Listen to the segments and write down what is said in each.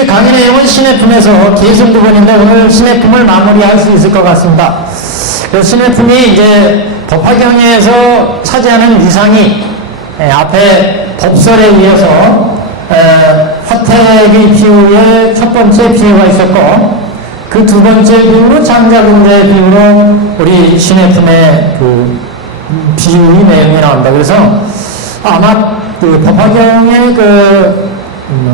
우리 강의 내용은 신해품에서 계승 부분인데 오늘 신해품을 마무리할 수 있을 것 같습니다. 그래서 신해품이 이제 법화경에서 차지하는 위상이 앞에 법설에 이어서 화택의 비유의 첫 번째 비유가 있었고 그 두 번째 비유로 장자군자의 비유로 우리 신해품의 그 비유의 내용이 나온다. 그래서 아마 그 법화경의 그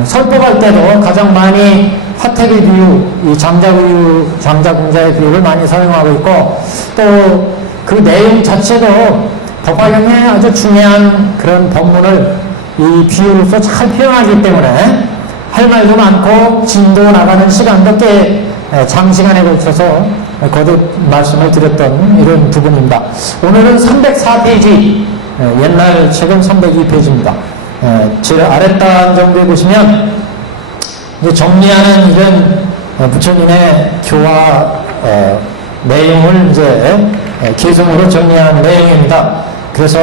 설법할 때도 가장 많이 화택의 비유, 이 장자군자의 비유를 많이 사용하고 있고 또 그 내용 자체도 법화경의 아주 중요한 그런 법문을 이 비유로서 잘 표현하기 때문에 할 말도 많고 진도 나가는 시간도 꽤 장시간에 걸쳐서 거듭 말씀을 드렸던 이런 부분입니다. 오늘은 304페이지, 옛날 책은 302페이지입니다. 제 아랫단 정도에 보시면 이제 정리하는 이런 부처님의 교화 내용을 이제 개성으로 정리한 내용입니다. 그래서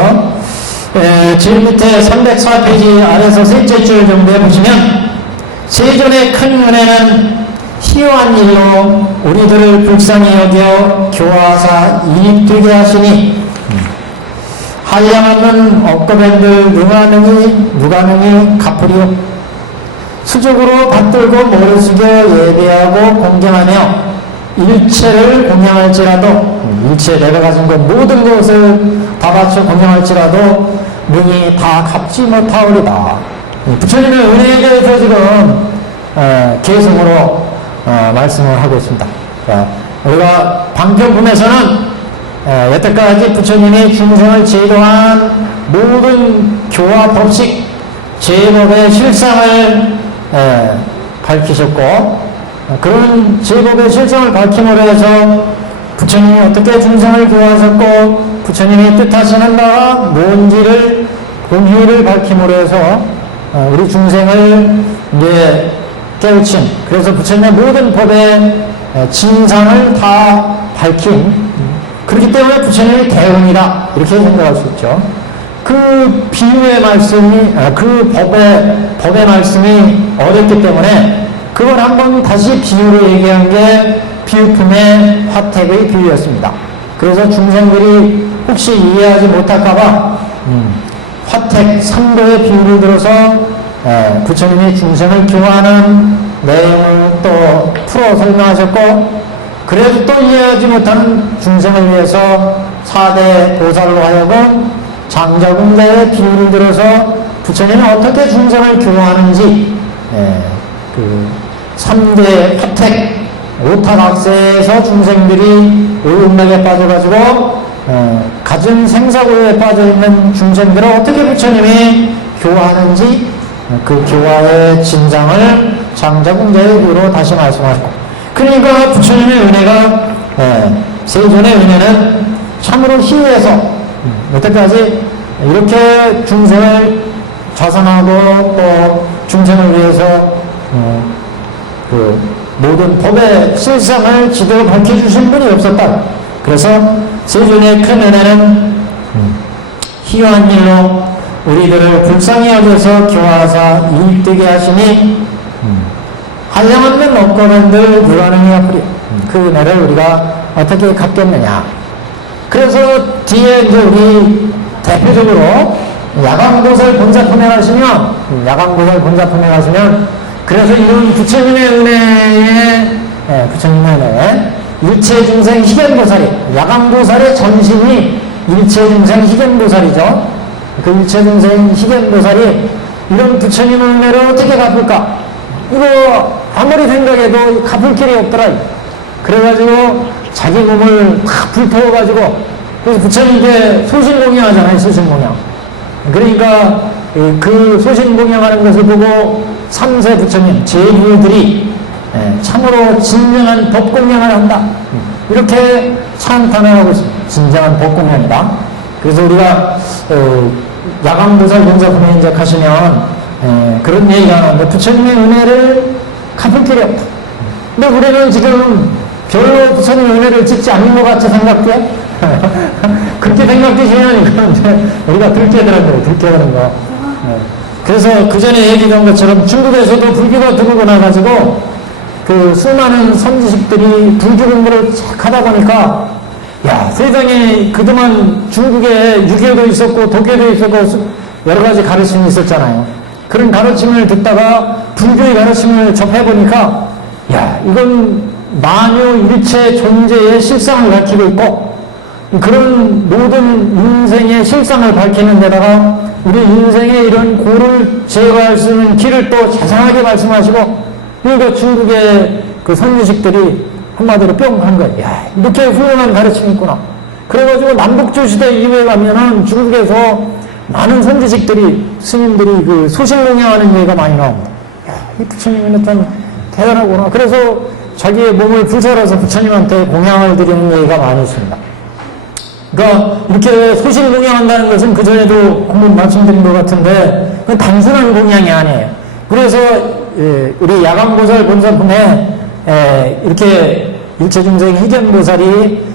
제일 밑에 304페이지 아래서 셋째 줄 정도에 보시면 세존의 큰 은혜는 희요한 일로 우리들을 불쌍히 여겨 교화사 이익되게 하시니 한량없는 억거밴들 누가 능히 갚으리요. 수적으로 받들고 모를 숙여 예배하고 공경하며 일체를 공양할지라도 일체 내가 가진 것 모든 것을 다 바쳐 공양할지라도 능히 다 갚지 못하오리다. 부처님의 은혜에 대해서 지금 계승으로 말씀을 하고 있습니다. 우리가 방편품에서는 여태까지 부처님이 중생을 제도한 모든 교화 법식 제법의 실상을 밝히셨고 그런 제법의 실상을 밝힘으로 해서 부처님이 어떻게 중생을 교화하셨고 부처님이 뜻하시는 바가 뭔지를 본의를 밝힘으로 해서 우리 중생을 이제 깨우친, 그래서 부처님의 모든 법의 진상을 다 밝힌, 그렇기 때문에 부처님의 대응이다 이렇게 생각할 수 있죠. 그 비유의 말씀이 그 법의 말씀이 어렵기 때문에 그걸 한번 다시 비유로 얘기한 게 비유품의 화택의 비유였습니다. 그래서 중생들이 혹시 이해하지 못할까봐 화택 3도의 비유를 들어서 부처님이 중생을 교화하는 내용을 또 풀어 설명하셨고 그래도 또 이해하지 못하는 중생을 위해서 4대 보살로 하여금 장자군자의 비유를 들어서 부처님이 어떻게 중생을 교화하는지 그 3대 화택 오타각세에서 중생들이 오운맥에 빠져가지고 가진 생사고에 빠져있는 중생들을 어떻게 부처님이 교화하는지 그 교화의 진장을 장자군자의 비유로 다시 말씀하셨고 그러니까 부처님의 은혜가 세존의 은혜는 참으로 희유해서 여태까지 이렇게 중생을 자선하고 또 중생을 위해서 그 모든 법의 실상을 제대로 밝혀주신 분이 없었다. 그래서 세존의 큰 은혜는 희유한 일로 우리들을 불쌍히 여겨서 교화하사 이익되게 하시니 한량없는 억거만들 불가능히 아프리. 그 은혜를 우리가 어떻게 갚겠느냐. 그래서 뒤에 이제 우리 대표적으로 야광보살 본사품에 가시면 그래서 이런 부처님의 은혜에 부처님의 은혜 일체중생 희견보살이 야광보살의 전신이 일체중생 희견보살이죠. 그 일체중생 희견보살이 이런 부처님의 은혜를 어떻게 갚을까? 이거 아무리 생각해도 갚을 길이 없더라. 그래가지고 자기 몸을 다 불태워가지고 그래서 부처님께 소신공양하잖아요. 소신공양. 그러니까 그 소신공양하는 것을 보고 3세 부처님 제부들이 참으로 진정한 법공양을 한다. 이렇게 찬탄을 하고 있습니다. 진정한 법공양이다. 그래서 우리가 야광보살 본사품에 이제 가시면 그런 얘기가 나오는데 부처님의 은혜를 갚을 길이 없다. 근데 우리는 지금 별로 부처님의 은혜를 짓지 않는 것 같이 생각해? 그렇게 생각되시면 이건 이제 우리가 들깨 드는 거예요. 들깨 드는 거. 그래서 그 전에 얘기한 것처럼 중국에서도 불교가 들어오고 나가지고 그 수많은 선지식들이 불교 공부를 착 하다 보니까 야, 세상에 그동안 중국에 유교도 있었고 도교도 있었고 여러 가지 가르침이 있었잖아요. 그런 가르침을 듣다가 불교의 가르침을 접해보니까 야, 이건 만유일체 존재의 실상을 밝히고 있고 그런 모든 인생의 실상을 밝히는 데다가 우리 인생의 이런 고를 제거할 수 있는 길을 또 자세하게 말씀하시고 그러니까 중국의 그 선지식들이 한마디로 뿅 한 거예요. 야, 이렇게 훌륭한 가르침이 있구나. 그래가지고 남북조 시대 이후에 가면은 중국에서 많은 선지식들이, 스님들이 그 소신공양하는 얘기가 많이 나옵니다. 야, 이 부처님은 참 대단하구나. 그래서 자기의 몸을 불살아서 부처님한테 공양을 드리는 얘기가 많이 있습니다. 그러니까 이렇게 소신공양한다는 것은 그전에도 한번 말씀드린 것 같은데 그건 단순한 공양이 아니에요. 그래서 우리 야간보살 본사품에 이렇게 일체중생 희견보살이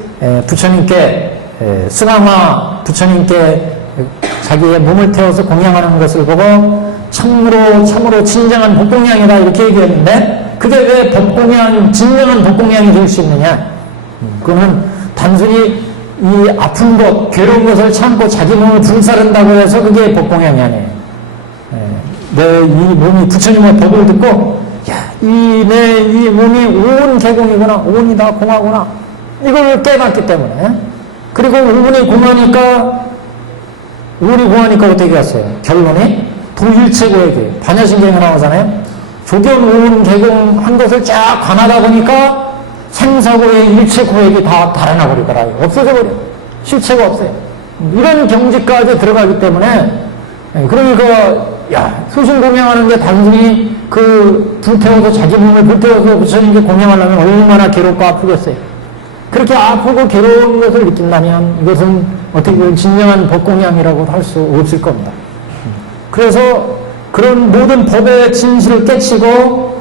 부처님께 승황화 부처님께 자기의 몸을 태워서 공양하는 것을 보고 참으로 진정한 법공양이다 이렇게 얘기했는데 그게 왜 법공양, 진정한 법공양이 될 수 있느냐? 그거는 단순히 이 아픈 것, 괴로운 것을 참고 자기 몸을 불사른다고 해서 그게 법공양이 아니에요. 내 이 몸이 부처님의 법을 듣고 야, 내 이 몸이 온 개공이구나, 온이 다 공하구나 이걸 깨닫기 때문에 그리고 온이 공하니까 어떻게 했어요? 결론이 부일체고액이에요. 반야신경에 나오잖아요. 조견 온 개공 한 것을 쫙 관하다 보니까 생사고의 일체고액이 다 달아나 버리더라. 없어져 버려. 실체가 없어요. 이런 경지까지 들어가기 때문에 그러니까 야, 소신 공양하는 게 단순히 그 불태워서 자기 몸을 불태워서 부처님께 공양하려면 얼마나 괴롭고 아프겠어요. 그렇게 아프고 괴로운 것을 느낀다면 이것은 어떻게 보면 진정한 법공양이라고 할 수 없을 겁니다. 그래서 그런 모든 법의 진실을 깨치고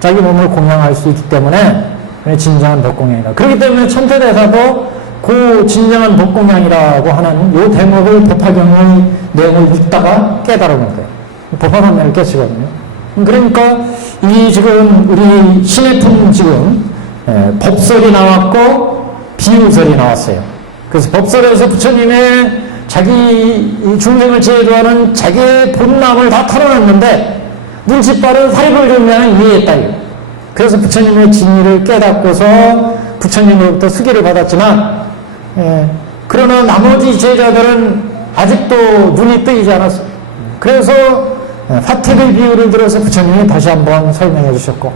자기 몸을 공양할 수 있기 때문에 진정한 법공양이다. 그렇기 때문에 천태대사도 그 진정한 법공양이라고 하는 이 대목을 법화경의 내용을 읽다가 깨달은 거예요. 법화경을 깨치거든요. 그러니까 이 지금 우리 신해품 지금 법설이 나왔고 비유설이 나왔어요. 그래서 법설에서 부처님의 자기 중생을 제도하는 자기의 본남을 다 털어놨는데 눈치 빠른 사립을 존재하는 이해했다. 그래서 부처님의 진리를 깨닫고서 부처님으로부터 수기를 받았지만 그러나 나머지 제자들은 아직도 눈이 뜨이지 않았어요. 그래서 화택의 비유를 들어서 부처님이 다시 한번 설명해 주셨고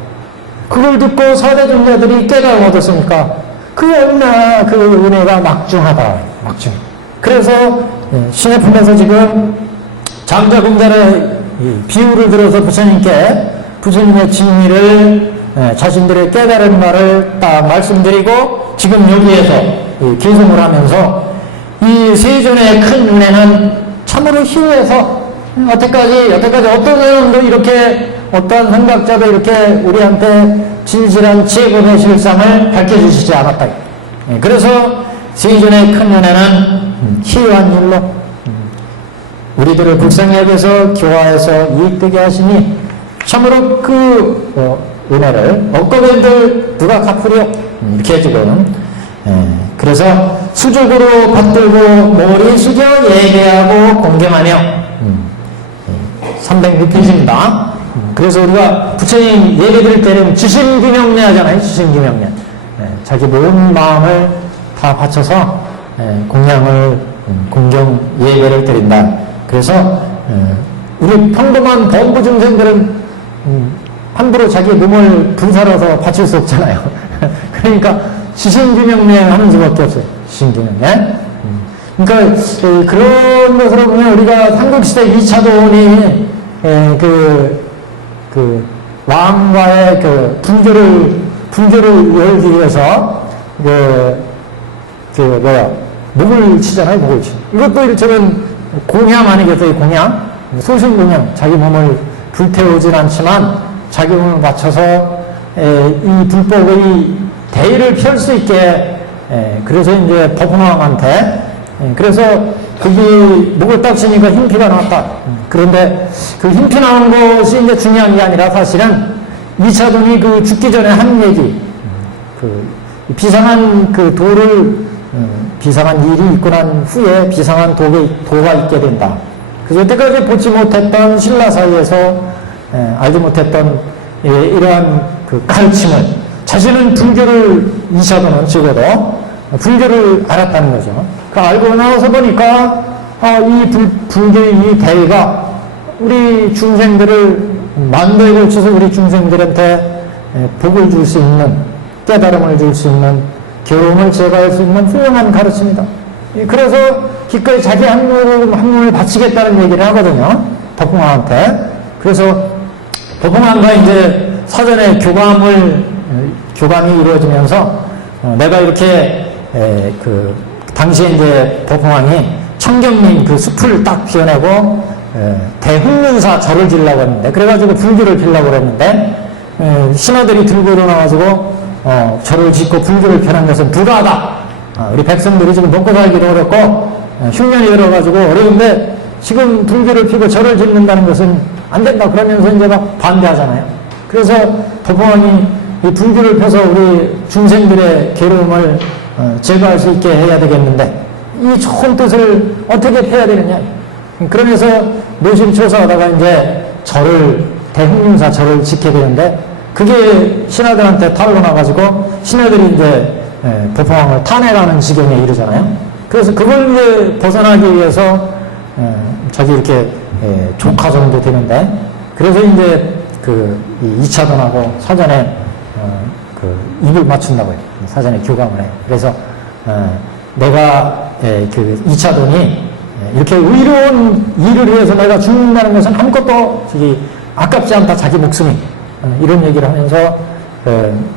그걸 듣고 사대존자들이 깨달음 얻었으니까 그 얼마나 그 은혜가 막중하다. 막중. 그래서 신해품에서 지금 장자공자의 비유를 들어서 부처님께 부처님의 진리를 자신들의 깨달은 말을 딱 말씀드리고 지금 여기에서 기송을 하면서 이 세존의 큰 은혜는 참으로 희유해서 여태까지 어떤 사람도 이렇게 어떠한 생각자도 이렇게 우리한테 진실한 지혜법의 실상을 밝혀주시지 않았다. 그래서 세존의 큰 은혜는 희유한 일로 우리들을 불쌍히 여겨서 교화해서 이익되게 하시니 참으로 그 은혜를 억거맨들 누가 갚으려 이렇게 지금 그래서 수족으로 받들고 머리 숙여 예배하고 공경하며 306페이지입니다. 그래서 우리가 부처님 예배 드릴 때는 지심기명례 하잖아요. 지심기명례. 자기 모든 마음을 다 바쳐서 공양을 공경 예배를 드린다. 그래서 우리 평범한 범부 중생들은 함부로 자기 몸을 분살아서 바칠 수 없잖아요. 그러니까 지심기명례 하는 수밖에 없어요. 지심기명례. 그러니까 그런 것으로 보면 우리가 삼국시대 2차도원이 그 왕과의 그 분교를 열기 위해서 목을 치잖아요. 목을 치. 이것도 일종은 공양 아니겠어요? 공양. 소신공양. 자기 몸을 불태우진 않지만 자기 몸을 맞춰서 이 불법의 대의를 펼 수 있게 그래서 이제 법왕한테 그래서 거기 목을 딱 치니까 흰피가 나왔다. 그런데 그 흰피 나온 것이 이제 중요한 게 아니라 사실은 이차돈이 그 죽기 전에 한 얘기, 그 비상한 그 도를, 비상한 일이 있고 난 후에 비상한 도가 있게 된다. 그래서 여태까지 보지 못했던 신라 사이에서 알지 못했던 이러한 그 가르침을 자신은 불교를 이차돈은 적어도 불교를 알았다는 거죠. 그 알고 나서 보니까 이 불교의 이 대의가 우리 중생들을 만도에 걸쳐서 우리 중생들한테 복을 줄 수 있는, 깨달음을 줄 수 있는, 괴로움을 제거할 수 있는 훌륭한 가르침이다. 그래서 기꺼이 자기 학문을 바치겠다는 얘기를 하거든요. 법공왕한테. 그래서 법공왕과 이제 사전에 교감이 이루어지면서 내가 이렇게 그 당시에 이제 법공왕이 청경림 그 숲을 딱 비워내고 대흥륜사 절을 지으려고 했는데, 그래가지고 불교를 피려고 그랬는데 신하들이 들고 일어나가지고 절을 짓고 불교를 펴는 것은 불가하다. 우리 백성들이 지금 먹고 살기도 어렵고 흉년이 들어가지고 어려운데 지금 불교를 피고 절을 짓는다는 것은 안 된다. 그러면서 이제 막 반대하잖아요. 그래서 법공왕이 이 불교를 펴서 우리 중생들의 괴로움을 제거할 수 있게 해야 되겠는데 이 좋은 뜻을 어떻게 펴야 되느냐. 그러면서 노심초사하다가 이제 대흥륜사 절을 짓게 되는데, 그게 신하들한테 탈로 나가지고 신하들이 이제 법공왕을 탄핵하는 지경에 이르잖아요. 그래서 그걸 이제 벗어나기 위해서 자기 이렇게 조카 정도 되는데, 그래서 이제 그 이차돈하고 사전에 그 입을 맞춘다고 해요. 사전에 교감을 해요. 그래서 내가 그 이차돈이 이렇게 의로운 일을 위해서 내가 죽는다는 것은 아무것도 아깝지 않다. 자기 목숨이. 이런 얘기를 하면서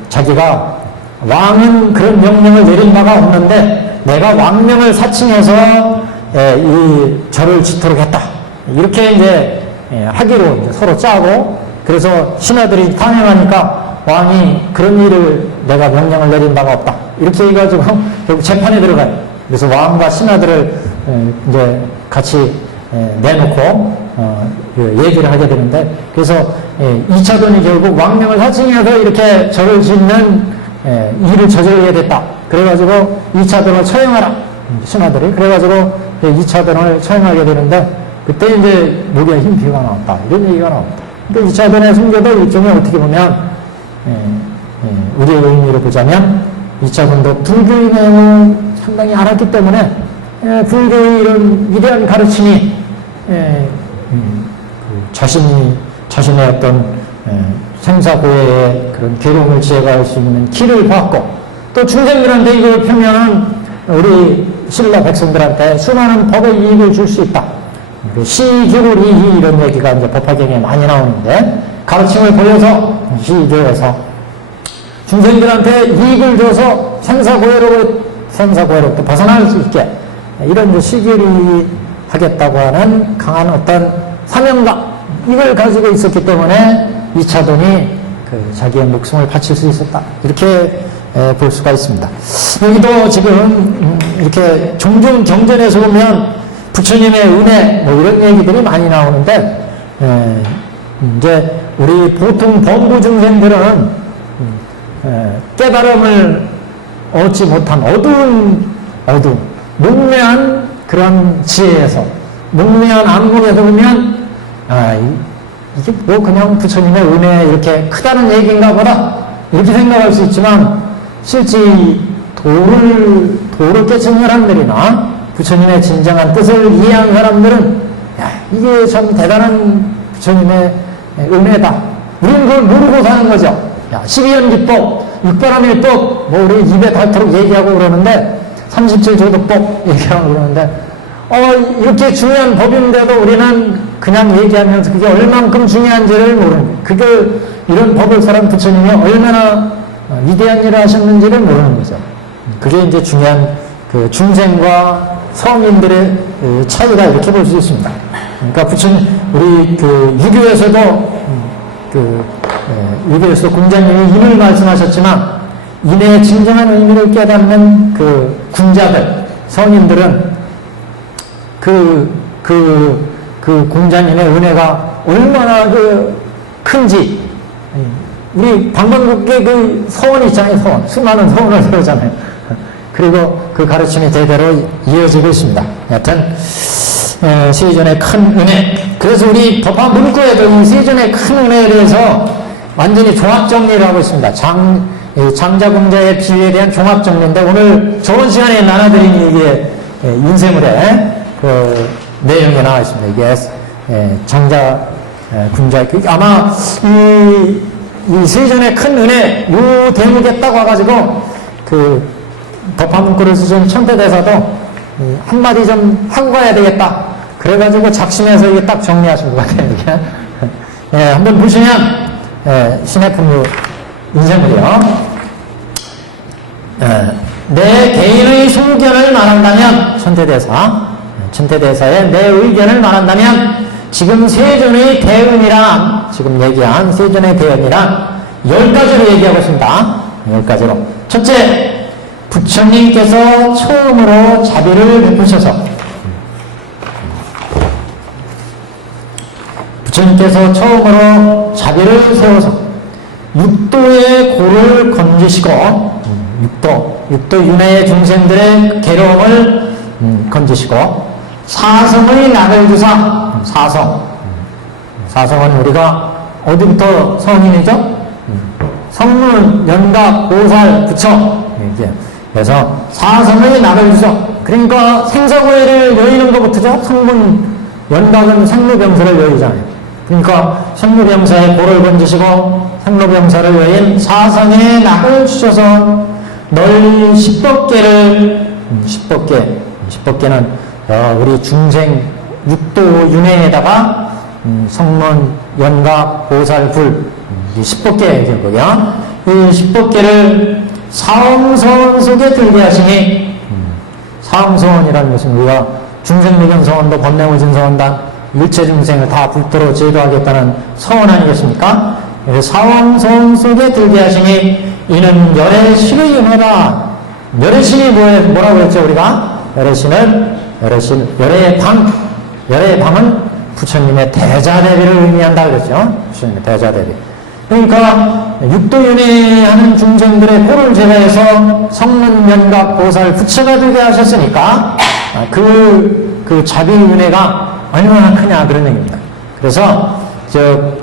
자기가 왕은 그런 명령을 내린 바가 없는데 내가 왕명을 사칭해서 이 절을 짓도록 했다. 이렇게 이제 하기로 이제 서로 짜고, 그래서 신하들이 탄핵하니까 왕이 그런 일을 내가 명령을 내린 바가 없다. 이렇게 해가지고 결국 재판에 들어가요. 그래서 왕과 신하들을 이제 같이 내놓고 얘기를 하게 되는데, 그래서 이차돈이 결국 왕명을 사칭해서 이렇게 절을 짓는 일을 저지르게 됐다. 그래가지고 이차돈을 처형하라. 신하들이. 그래가지고 이차돈을 처형하게 되는데, 그때 이제 목에 흰피가 나왔다. 이런 얘기가 나옵니다. 그러니까 이차돈의 순교도 일종의 어떻게 보면 우리의 의미로 보자면 이차돈도 불교의 내용을 상당히 알았기 때문에 불교의 이런 위대한 가르침이 자신의 어떤 생사고해의 그런 괴로움을 제거할 수 있는 길을 봤고, 또 중생들한테 이걸 펴면 우리 신라 백성들한테 수많은 법의 이익을 줄 수 있다. 시교리희 이런 얘기가 이제 법화경에 많이 나오는데, 가르침을 보여서 시교에서 중생들한테 이익을 줘서 생사고해로부터 벗어날 수 있게 이런 이제 시교리 하겠다고 하는 강한 어떤 사명감, 이걸 가지고 있었기 때문에 이차돈이 자기의 목숨을 바칠 수 있었다. 이렇게 볼 수가 있습니다. 여기도 지금 이렇게 종종 경전에서 보면 부처님의 은혜 뭐 이런 얘기들이 많이 나오는데, 이제 우리 보통 범부 중생들은 깨달음을 얻지 못한 어두운 목매한 그런 지혜에서, 목매한 안목에서 보면 이게 뭐 그냥 부처님의 은혜 이렇게 크다는 얘기인가 보다 이렇게 생각할 수 있지만, 실제 도를 깨친 사람들이나 부처님의 진정한 뜻을 이해한 사람들은 이게 참 대단한 부처님의 은혜다. 우리는 그걸 모르고 사는 거죠. 12연기법, 육바람일법, 뭐 우리 입에 닳도록 얘기하고 그러는데, 37조도법 얘기하고 그러는데, 이렇게 중요한 법인데도 우리는 그냥 얘기하면서 그게 얼만큼 중요한지를 모르는 거예요. 그게 이런 법을 설한 부처님이 얼마나 위대한 일을 하셨는지를 모르는 거죠. 그게 이제 중요한 그 중생과 성인들의 차이가 이렇게 볼 수 있습니다. 그러니까 부처님, 우리 그 유교에서도 유교에서 공자님이 인을 말씀하셨지만, 인의 진정한 의미를 깨닫는 그 군자들, 성인들은 그 공자님의 은혜가 얼마나 큰지, 우리 방방곡에 그 서원이 있잖아요, 서원. 수많은 서원을 세우잖아요. 그리고 그 가르침이 대대로 이어지고 있습니다. 여하튼, 세존의 큰 은혜. 그래서 우리 법화 문구에도 이 세존의 큰 은혜에 대해서 완전히 종합정리를 하고 있습니다. 장자공자의 비유에 대한 종합정리인데, 오늘 좋은 시간에 나눠드린 이게 인쇄물에 그 내용이 나와 있습니다. 이게 장자공자의, 아마 이 세존의 큰 은혜, 요 대목에 딱 와가지고, 그 법화 문구를 쓰신 천태대사도 한마디 좀 하고 가야 되겠다. 그래가지고 작심해서 이게 딱 정리하신 것 같아요. 이게. 예, 한번 보시면, 신의 풍류 인쇄물이요. 내 개인의 소견을 말한다면, 천태대사의 내 의견을 말한다면, 지금 세존의 대응이란, 지금 얘기한 세존의 대응이란 10가지로 얘기하고 있습니다. 10가지로. 첫째, 부처님께서 처음으로 자비를 베푸셔서, 부처님께서 처음으로 자비를 세워서 육도의 고를 건지시고, 육도 윤회의 중생들의 괴로움을 건지시고, 사성의 낙을 주사, 사성은 우리가 어디부터 성인이죠? 성문, 연각, 보살, 부처. 그래서 사성의 낙을 주사. 그러니까 생사고해를 여의는 것부터죠. 성문, 연각은 생로병사를 여의잖아요. 그러니까 생로병사의 고를 건지시고 생로병사를 여인 사성의 낙을 주셔서 널리 10법계를 10법계는 우리 중생 육도 윤회에다가 성문, 연각, 보살, 불 이 10법계 거고요. 이 10법계를 사홍서원 속에 들게 하시니, 사홍서원이라는 것은 우리가 중생미경서원도 법내무진서원단 일체중생을 다 불도로 제도하겠다는 서원 아니겠습니까? 사홍서원 속에 들게 하시니 이는 열애신의 은혜다. 열애신이 뭐라고 했죠 우리가? 열애의 방은 부처님의 대자대비를 의미한다 그랬죠. 부처님의 대자대비. 그러니까 육도윤회하는 중생들의 고를 제거해서 성문, 연각, 보살, 부처가 되게 하셨으니까 그 자비 은혜가 얼마나 크냐 그런 얘기입니다. 그래서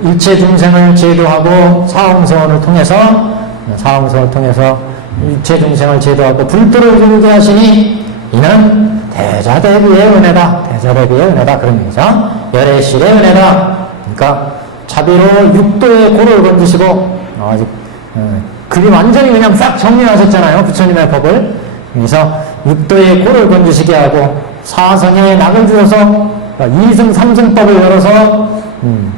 일체 중생을 제도하고 사홍서원을 통해서 일체 중생을 제도하고 불도를 이루게 하시니 이는 대자대비의 은혜다. 대자대비의 은혜다 그런 얘기죠. 열애실의 은혜다. 그러니까 자비로 육도의 고를 건지시고, 그게 완전히 그냥 싹 정리하셨잖아요. 부처님의 법을. 그래서 육도의 고를 건지시게 하고, 사성의 낙을 주셔서, 이승 삼승법을 열어서,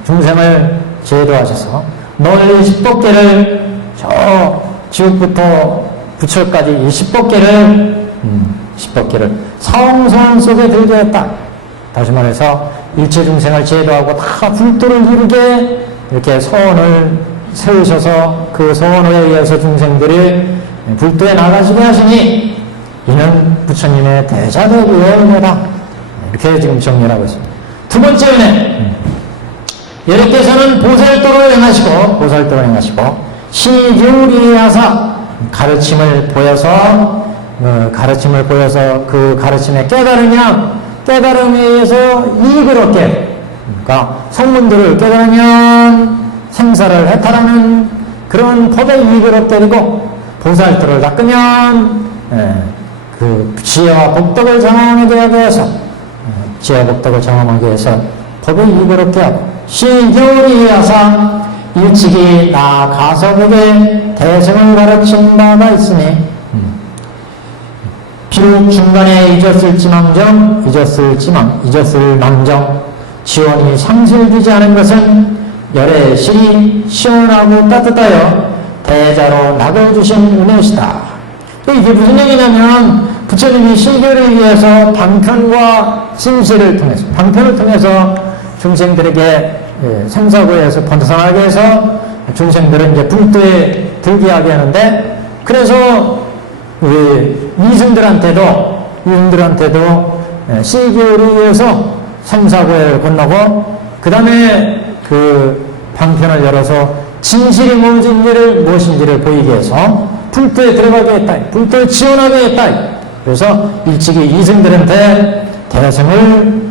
중생을 제도하셔서, 널리 10법계를, 저 지옥부터 부처까지 이 10법계를 사홍서원 속에 들게 했다. 다시 말해서, 일체 중생을 제도하고 다 불도를 이루게 이렇게 소원을 세우셔서 그 소원에 의해서 중생들이 불도에 나가시게 하시니 이는 부처님의 대자대비의 은혜다. 이렇게 지금 정리를 하고 있습니다. 두 번째 은혜. 여러께서는 보살도를 행하시고 시교리하사 가르침을 보여서 그 가르침에 깨달음에 의해서 이익을 얻게. 그러니까 성문들을 깨달으면 생사를 해탈하는 그런 법의 이익을 얻게 되고, 보살도를 닦으면 그 지혜와 복덕을 장엄하게 하게 해서 지혜와 복덕을 장엄하게 해서 법의 이익을 얻게 하고, 시교리하사 일찍이 나 가서에게 대승을 가르친 바가 있으니 비록 중간에 잊었을 망정 지원이 상실되지 않은 것은 열의 실이 시원하고 따뜻하여 대자로 낙을 주신 은혜시다. 이게 무슨 얘기냐면 부처님이 시교를 위해서 방편과 심시를 통해서 방편을 통해서 중생들에게 생사고에서 번성하게 해서 중생들은 이제 불도에 들게 하게 하는데, 그래서 우리 이승들한테도 시기를 위해서 생사고해를 건너고 그 다음에 그 방편을 열어서 진실이 무엇인지를 보이게 해서 불도에 들어가게 했다. 불도에 지원하게 했다. 그래서 일찍이 이승들한테 대승을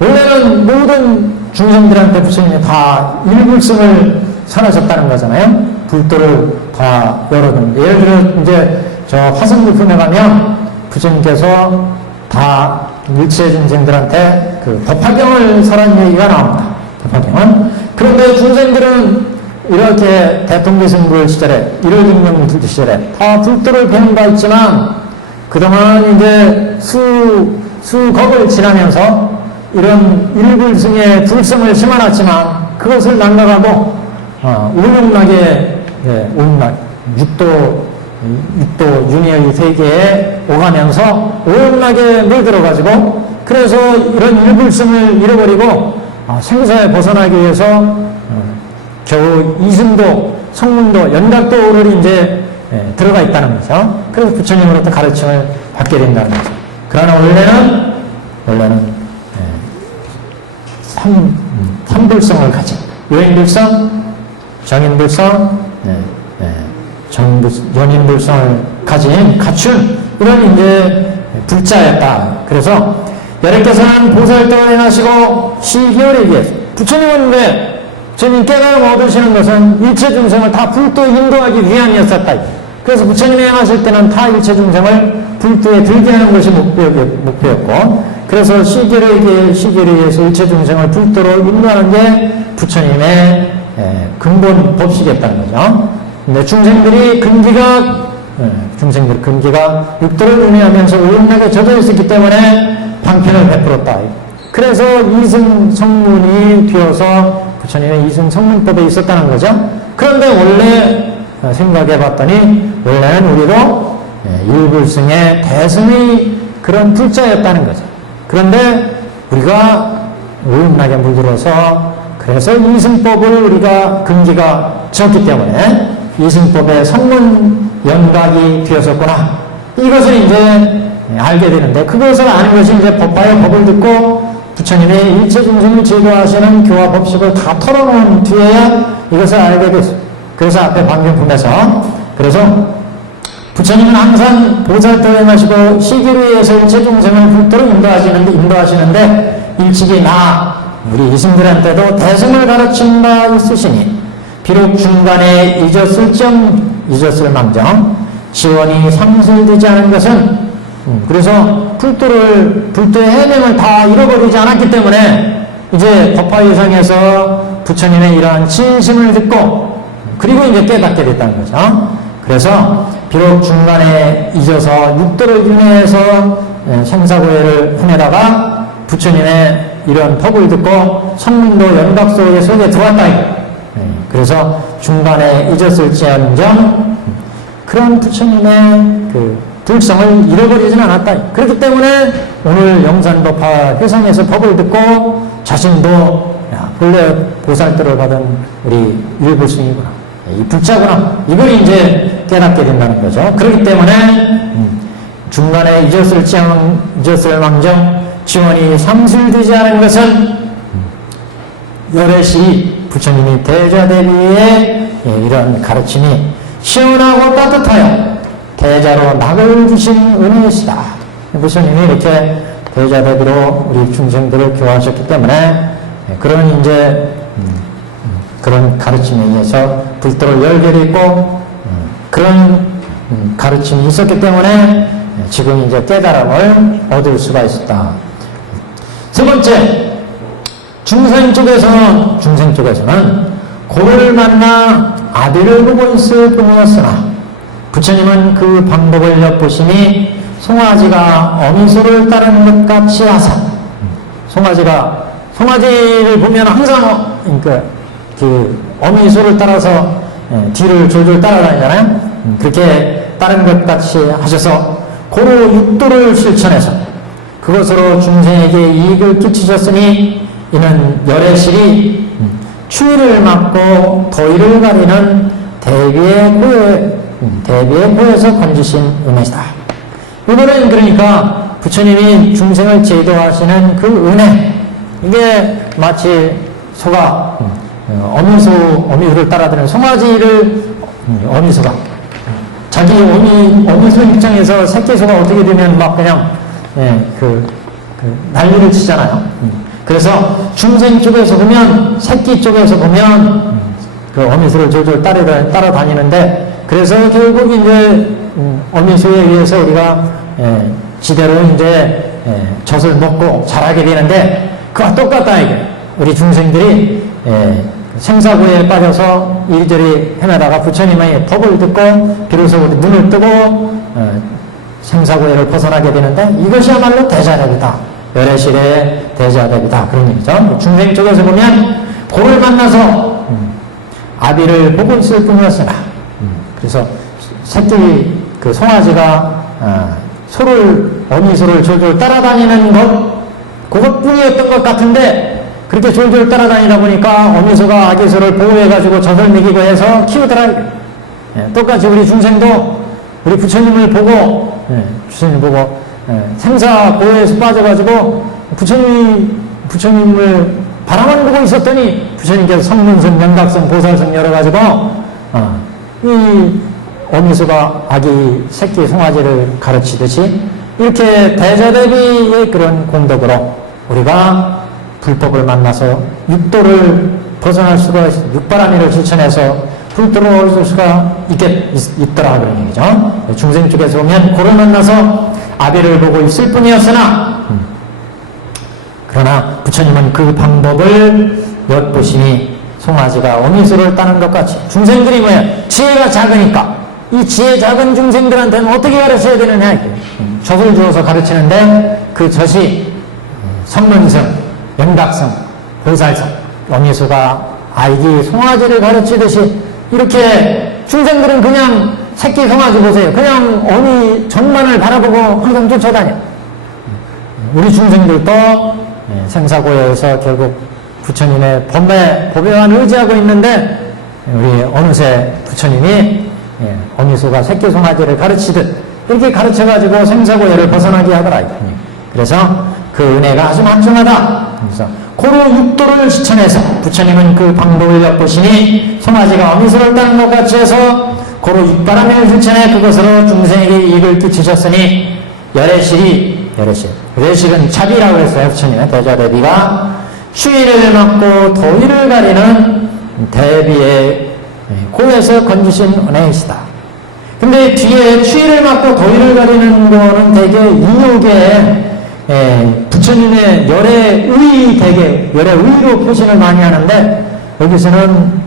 원래는 모든 중생들한테 부처님이 다 일불승을 선하셨다는 거잖아요. 불도를 다 열어둔. 예를 들어 이제 저 화성불품에 가면 부처님께서 다 일체 중생들한테 그 법화경을 설한 얘기가 나옵니다. 법화경은. 그런데 중생들은 이렇게 대통기승불 시절에, 일월등명 시절에 다 불도를 배운 바 있지만 그동안 이제 수겁을 지나면서 이런 일불승의 불성을 심어놨지만 그것을 남겨가고 오용락의 오용락 육도 윤회의 세계에 오가면서 오용락에 물들어가지고 그래서 이런 일불승을 잃어버리고 생사에 벗어나기 위해서 겨우 이승도, 성문도, 연각도를 이제 들어가 있다는 거죠. 그래서 부처님으로부터 가르침을 받게 된다는 거죠. 그러나 원래는 삼불성을 가진 요인불성, 정인불성, 연인불성을 가진 이런 이제 불자였다. 그래서 여러께서는 보살도를 행하시고 시기열에 비해서 부처님은 왜 부처님 깨달음 얻으시는 것은 일체 중생을 다 불도에 인도하기 위함이었었다. 그래서 부처님이 행하실 때는 다 일체 중생을 불도에 들게 하는 것이 목표였고 그래서 시기를 위해서 일체 중생을 불도로 인도하는 게 부처님의 근본 법칙이었다는 거죠. 근데 중생들이 근기가 육도를 윤회하면서 오용락에 젖어 있었기 때문에 방편을 베풀었다. 그래서 이승성문이 되어서 부처님의 이승성문법에 있었다는 거죠. 그런데 원래 생각해 봤더니 원래는 우리도 일불승의 대승의 그런 불자였다는 거죠. 그런데 우리가 오용락에 물들어서 그래서 이승법을 우리가 근기가 졌기 때문에 이승법의 성문 연각이 되었었구나. 이것을 이제 알게 되는데 그것을 아는 것이 이제 법화의 법을 듣고 부처님의 일체 중생을 제도하시는 교화 법칙을 다 털어놓은 뒤에야 이것을 알게 됐어요. 그래서 앞에 방경품에서 그래서 부처님은 항상 보살도를 행하시고 시기를 위해서 일체 중생을 불도로 인도하시는데 일찍이 우리 이승들한테도 대승을 가르친 바 있으시니 비록 중간에 잊었을 망정 지원이 상실되지 않은 것은 그래서 불도의 해명을 다 잃어버리지 않았기 때문에 이제 법화유상에서 부처님의 이러한 진심을 듣고 그리고 이제 깨닫게 됐다는 거죠. 그래서 비록 중간에 잊어서 육도를 윤회해서 생사고해를 헤매다가 부처님의 이런 법을 듣고 성문도 연각소의 속에 들어왔다. 그래서 중간에 잊었을지언정 그런 부처님의 그 불성을 잃어버리진 않았다. 그렇기 때문에 오늘 영산법화 회상에서 법을 듣고 자신도 본래 보살도를 받은 우리 일불승이구나. 이 불자구나. 이걸 이제 깨닫게 된다는 거죠. 그렇기 때문에 중간에 잊었을 망정 지원이 상실되지 않은 것은 열애시 부처님이 대자대비의 이런 가르침이 시원하고 따뜻하여 대자로 낙을 주신 은혜시다. 부처님이 이렇게 대자대비로 우리 중생들을 교화하셨기 때문에 그런 이제 그런 가르침에 의해서 불도를 열게 됐고 그런 가르침이 있었기 때문에 지금 이제 깨달음을 얻을 수가 있었다. 세 번째, 중생 쪽에서는 고를 만나 아비를 보고 있을 뿐이었으나 부처님은 그 방법을 엿보시니 송아지가 어미소를 따르는 것 같이 하사 송아지를 보면 항상 그러니까 그 어미소를 따라서 뒤를 졸졸 따라다니잖아요. 그렇게 따른 것 같이 하셔서 고로 육도를 실천해서 그것으로 중생에게 이익을 끼치셨으니 이는 열애실이 추위를 막고 더위를 가리는 대비의 고에서 건지신 은혜시다. 이거는 그러니까 부처님이 중생을 제도하시는 그 은혜, 이게 마치 소가 어미소를 따라드는 송아지를 어미소가 자기 어미소 입장에서 새끼소가 어떻게 되면 막 그냥 난리를 치잖아요. 그래서 중생 쪽에서 보면, 새끼 쪽에서 보면 그 어미소를 졸졸 따라다니는데, 그래서 결국 이제 어미소에 의해서 우리가 지대로 이제 젖을 먹고 자라게 되는데, 그와 똑같다 이게. 우리 중생들이 생사고에 빠져서 이리저리 헤매다가 부처님의 법을 듣고 비로소 우리 눈을 뜨고 생사고해를 벗어나게 되는데, 이것이야말로 대자력이다. 열애실의 대자력이다. 그런 얘기죠. 중생 쪽에서 보면 고를 만나서 아비를 보고 있을 뿐이었으나, 그래서 새끼 그 송아지가 어미소를 졸졸 따라다니는 것, 그것뿐이었던 것 같은데, 그렇게 졸졸 따라다니다 보니까 어미소가 아기소를 보호해가지고 젖을 먹이고 해서 키우더라. 똑같이 우리 중생도 우리 부처님을 보고, 생사고해에서 빠져가지고 부처님을 바라만 보고 있었더니, 부처님께서 성문성, 명각성, 보살성 열어가지고 이 어미소가 아기 새끼 송아지를 가르치듯이, 이렇게 대자대비의 그런 공덕으로 우리가 불법을 만나서 육도를 벗어날 수가, 육바라밀을 실천해서 불도로 얻을 수가 있더라, 그런 얘기죠. 중생 쪽에서 보면 고를 만나서 아비를 보고 있을 뿐이었으나, 그러나 부처님은 그 방법을 엿보시니 송아지가 어미소를 따는 것 같이, 중생들이 뭐야? 지혜가 작으니까 이 지혜 작은 중생들한테는 어떻게 가르쳐야 되느냐, 젖을 주어서 가르치는데, 그 젖이 성문성, 영각성, 보살성, 어미소가 아이기 송아지를 가르치듯이, 이렇게 중생들은 그냥 새끼 송아지 보세요. 그냥 어미 젖만을 바라보고 항상 쫓아다녀. 우리 중생들도 생사고해에서 결국 부처님의 법에만 의지하고 있는데, 우리 어느새 부처님이 어미소가 새끼 송아지를 가르치듯 이렇게 가르쳐가지고 생사고해를 벗어나게 하더라. 그래서 그 은혜가 아주 만중하다. 그래서 고로 육도를 실천해서 부처님은 그 방법을 엿보시니, 송아지가 어미소를 따는 것 같이 해서 고로 육바라밀을 실천해 그것으로 중생에게 이익을 끼치셨으니, 열애실은 자비라고 했어요. 부처님의 대자대비가 추위를 막고 더위를 가리는 대비의 고에서 건지신 은혜이시다. 근데 뒤에 추위를 막고 더위를 가리는 거는 되게 인욕에 부처님의 열애의로 표시를 많이 하는데, 여기서는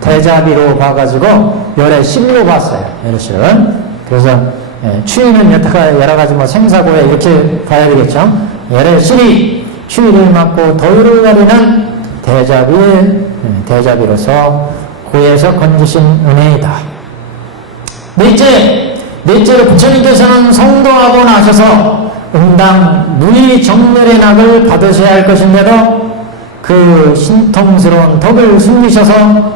대자비로 봐가지고 열애실로 봤어요. 열애실은. 그래서 추위는 여태까지 여러 가지 생사고에 이렇게 봐야 되겠죠. 열애실이 추위를 막고 더위를 가리는 대자비로서 고에서 건지신 은혜이다. 넷째로 부처님께서는 성도하고 나셔서 응당 무의 정멸의 낙을 받으셔야 할 것인데도 그 신통스러운 덕을 숨기셔서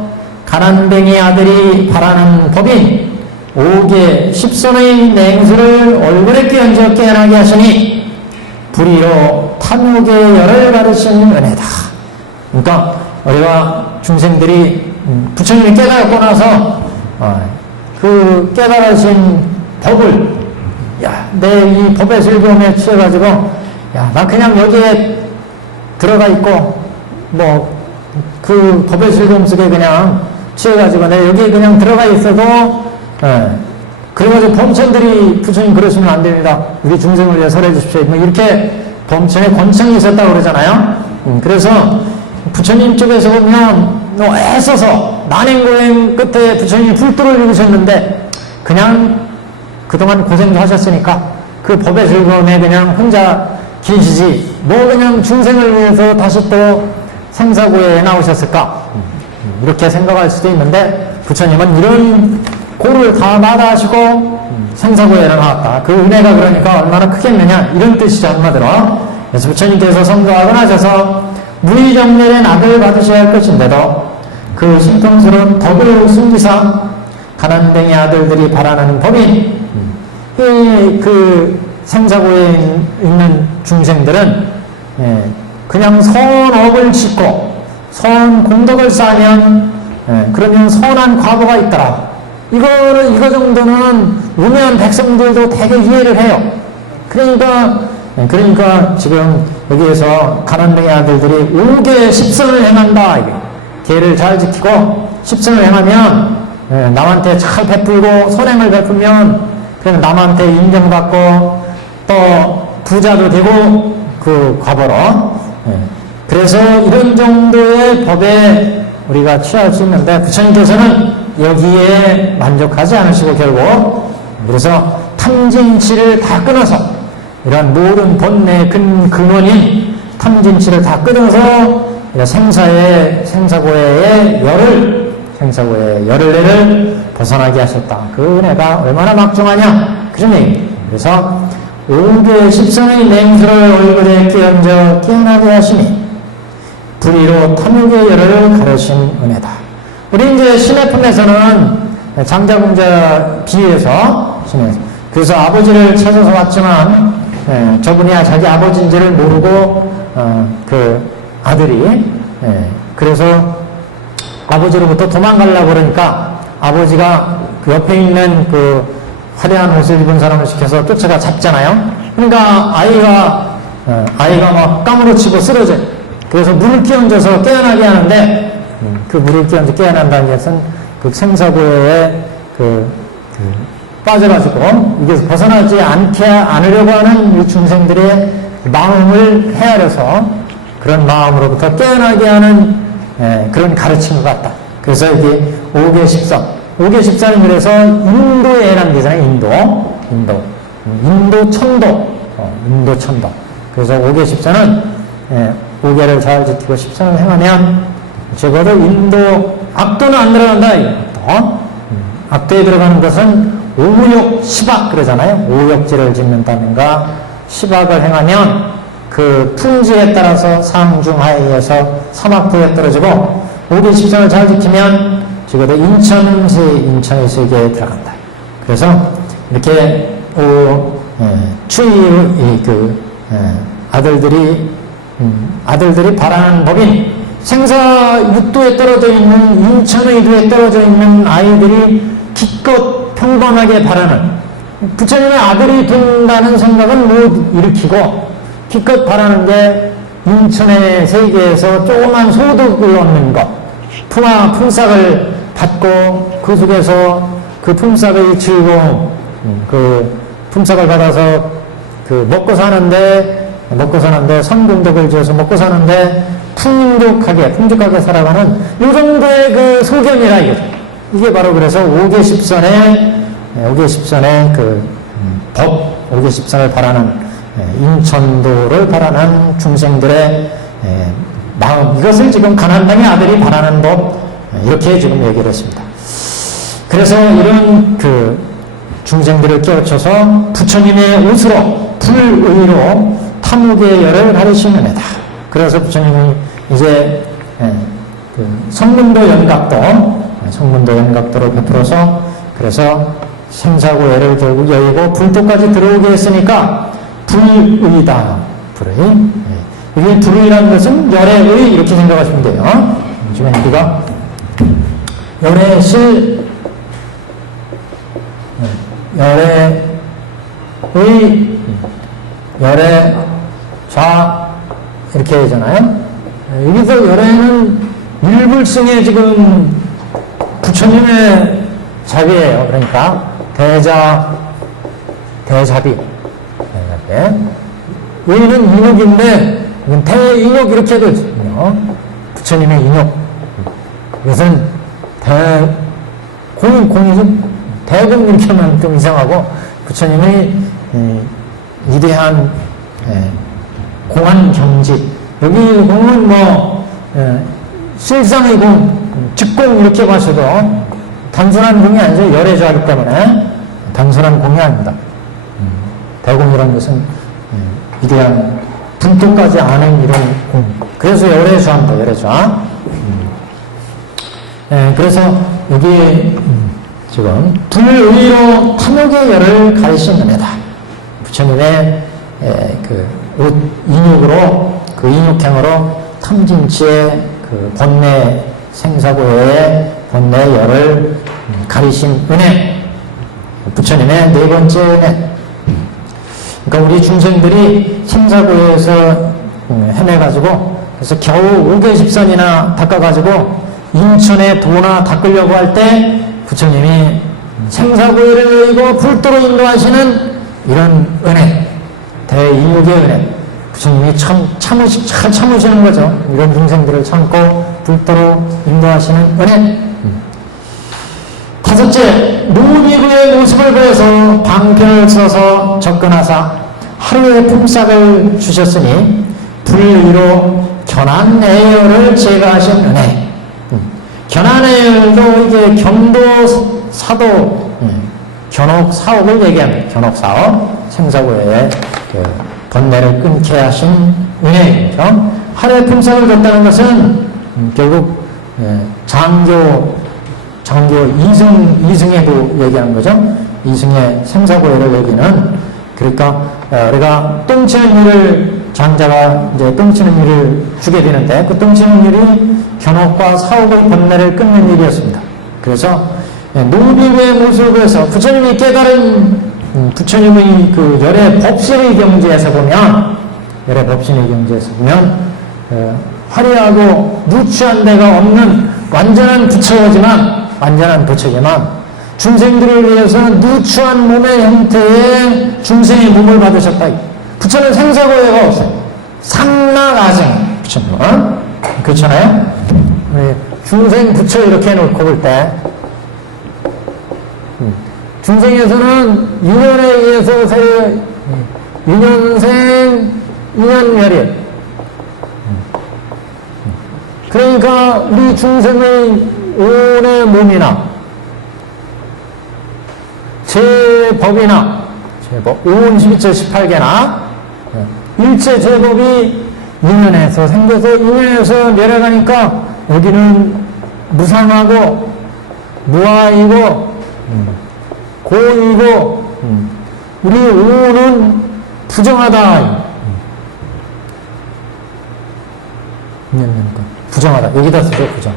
가난뱅이 아들이 바라는 법인 5개 10선의 냉수를 얼굴에 끼얹어 깨어나게 하시니, 불의로 탐욕의 열을 가르치는 은혜다. 그러니까 우리가 중생들이 부처님이 깨달고 나서 그 깨달으신 법을, 내 이 법의 즐거움에 취해가지고, 나 그냥 여기에 들어가 있고, 그 법의 즐거움 속에 그냥 취해가지고, 내 여기에 그냥 들어가 있어도, 그래가지고 범천들이 부처님 그러시면 안 됩니다. 우리 중생을 위해 설해 주십시오. 이렇게 범천에 권청이 있었다고 그러잖아요. 그래서 부처님 쪽에서 보면, 애써서, 난행고행 끝에 부처님이 불도를 이루셨는데, 그냥 그동안 고생도 하셨으니까 그 법의 즐거움에 그냥 혼자 계시지, 그냥 중생을 위해서 다시 또 생사고에 나오셨을까, 이렇게 생각할 수도 있는데, 부처님은 이런 고를 다 마다하시고 생사고에 나왔다. 그 은혜가 그러니까 얼마나 크겠느냐, 이런 뜻이죠, 한마디로. 그래서 부처님께서 성도하고 나셔서 무의정멸의 낙을 받으셔야 할 것인데도 그 신통스러운 덕을 숨기사 가난뱅이 아들들이 바라는 법인 그 생사고에 있는 중생들은 그냥 선업을 짓고 선공덕을 쌓으면 그러면 선한 과보가 있더라. 이거 정도는 우매한 백성들도 되게 이해를 해요. 그러니까 지금 여기에서 가난뱅이 아들들이 5개 십선을 행한다. 계를 잘 지키고 십선을 행하면 남한테 잘 베풀고 선행을 베풀면 그냥 남한테 인정받고 또 부자도 되고 그 과보로. 그래서 이런 정도의 법에 우리가 취할 수 있는데 부처님께서는 여기에 만족하지 않으시고 결국 그래서 탐진치를 다 끊어서 이런 모든 본래의 근원인 탐진치를 다 끊어서 생사고해의 열을 벗어나게 하셨다. 그 은혜가 얼마나 막중하냐 그런 얘기. 그래서 5개 십선의 맹수를 얼굴에 끼얹어 깨어나게 하시니 불의로 탐욕의 열을 가르신 은혜다. 우리 이제 신의 품에서는 장자공자 비유에서 그래서 아버지를 찾아서 왔지만 저분이 자기 아버지인지를 모르고 그 아들이 그래서 아버지로부터 도망가려고 그러니까 아버지가 그 옆에 있는 그 화려한 옷을 입은 사람을 시켜서 쫓아가 잡잖아요. 그러니까 아이가 막 까무러치고 쓰러져요. 그래서 물을 끼얹어서 깨어나게 하는데 그 물을 끼얹어 깨어난다는 것은 그 생사고에 빠져가지고 이게 벗어나지 않으려고 하는 이 중생들의 마음을 헤아려서 그런 마음으로부터 깨어나게 하는 그런 가르침을 같다. 그래서 이게 5개 십선. 5개 십선은 그래서 인도에 해당되잖아요. 인도 천도. 그래서 5개 십선은 5개를 잘 지키고 십선을 행하면 적어도 악도는 안 들어간다. 악도에 들어가는 것은 오욕, 시박 그러잖아요. 오욕지를 짓는다든가 시박을 행하면 그 품지에 따라서 상중하에서 사막도에 떨어지고 5개 십선을 잘 지키면 적어도 인천의 세계에 들어간다. 그래서 이렇게 아들들이 바라는 법인 생사 육도에 떨어져 있는 인천의도에 떨어져 있는 아이들이 기껏 평범하게 바라는 부처님의 아들이 된다는 생각은 못 일으키고 기껏 바라는 게 인천의 세계에서 조그만 소득을 얻는 것 품삯을 받고 그 속에서 그 품삯의 즐거움 그 품삯을 받아서 그 먹고 사는데 선공덕을 지어서 먹고 사는데 풍족하게 살아가는 이 정도의 그 소견이라 이거죠. 이게 바로 그래서 5개 십선의 그 법, 5개 십선을 바라는 인천도를 바라는 중생들의 마음, 이것을 지금 가난당의 아들이 바라는 법, 이렇게 지금 얘기를 했습니다. 그래서 이런 그 중생들을 깨우쳐서 부처님의 옷으로 불의로 탐욕의 열을 가르치는 애다. 그래서 부처님이 이제 그 성문도 연각도를 베풀어서 그래서 생사고해를 결국 여의고 불도까지 들어오게 했으니까 불의다. 이게 불의라는 것은 열의 의 이렇게 생각하시면 돼요. 지금 우리가 열의 실, 열의 의, 열의 좌 이렇게 하잖아요. 여기서 열애는 일불승의 지금 부처님의 자비예요. 그러니까 대자비. 의는 인욕인데 대인욕 이렇게 해도 부처님의 인욕. 이것은 공이 대공 이렇게 하면 좀 이상하고 부처님의 위대한 공안 경지. 여기 공은 실상의 공, 직공 이렇게 봐서도 단순한 공이 아니죠. 열애조 하기 때문에 단순한 공이 아닙니다. 대공이라는 것은 위대한 분토까지 아는 이런 공. 그래서 열애조한다. 열애조하. 그래서 여기 지금 불의로 탐욕의 열을 가르치는 애다. 부처님의 그 인육으로, 그 인육행으로 탐진치의 그 본래 생사고의 본래 열을 가리신 은혜, 부처님의 네 번째 은혜. 그러니까 우리 중생들이 생사고에서 헤매가지고, 그래서 겨우 5개십선이나 닦아가지고 인천에 도나 닦으려고 할 때 부처님이 생사고를 이고 불도로 인도하시는 이런 은혜, 대인육의 은혜. 부처님이 잘 참으시는 거죠. 이런 중생들을 참고 불도로 인도하시는 은혜. 다섯째, 노비구의 모습을 보여서 방편을 써서 접근하사 하루의 품삯을 주셨으니 불의로 견한애열을 제거하신 은혜. 견한애열도 이게 경도 사도, 견옥 사옥을 얘기합니다. 견옥 사옥, 생사고의 그 번뇌를 끊게 하신 은혜죠. 하루의 품삯을 줬다는 것은 결국 장교 이승에도 얘기하는 거죠. 이승의 생사고해를 얘기는, 그러니까 우리가 똥치는 일을, 장자가 이제 똥치는 일을 주게 되는데 그 똥치는 일이 견옥과 사옥의 번뇌를 끊는 일이었습니다. 그래서 노비구의 모습을 해서 부처님이 깨달은, 부처님의 그 열의 법신의 경지에서 보면, 열의 법신의 경지에서 보면 화려하고 누추한 데가 없는 완전한 부처지만 중생들을 위해서 누추한 몸의 형태의 중생의 몸을 받으셨다. 부처는 생사고해가 없어요. 삼라가생 부처님은. 그렇잖아요? 중생 부처 이렇게 해놓고 볼 때, 중생에서는 인연에 의해서 인연생, 인연멸일. 그러니까 우리 중생의 온의 몸이나 제법이나, 온 12체 18개나 일체 제법이 인연에서 생겨서 인연에서 내려가니까 여기는 무상하고 무아이고 고이고 우리 온은 부정하다. 부정하다. 여기다 쓰죠, 부정.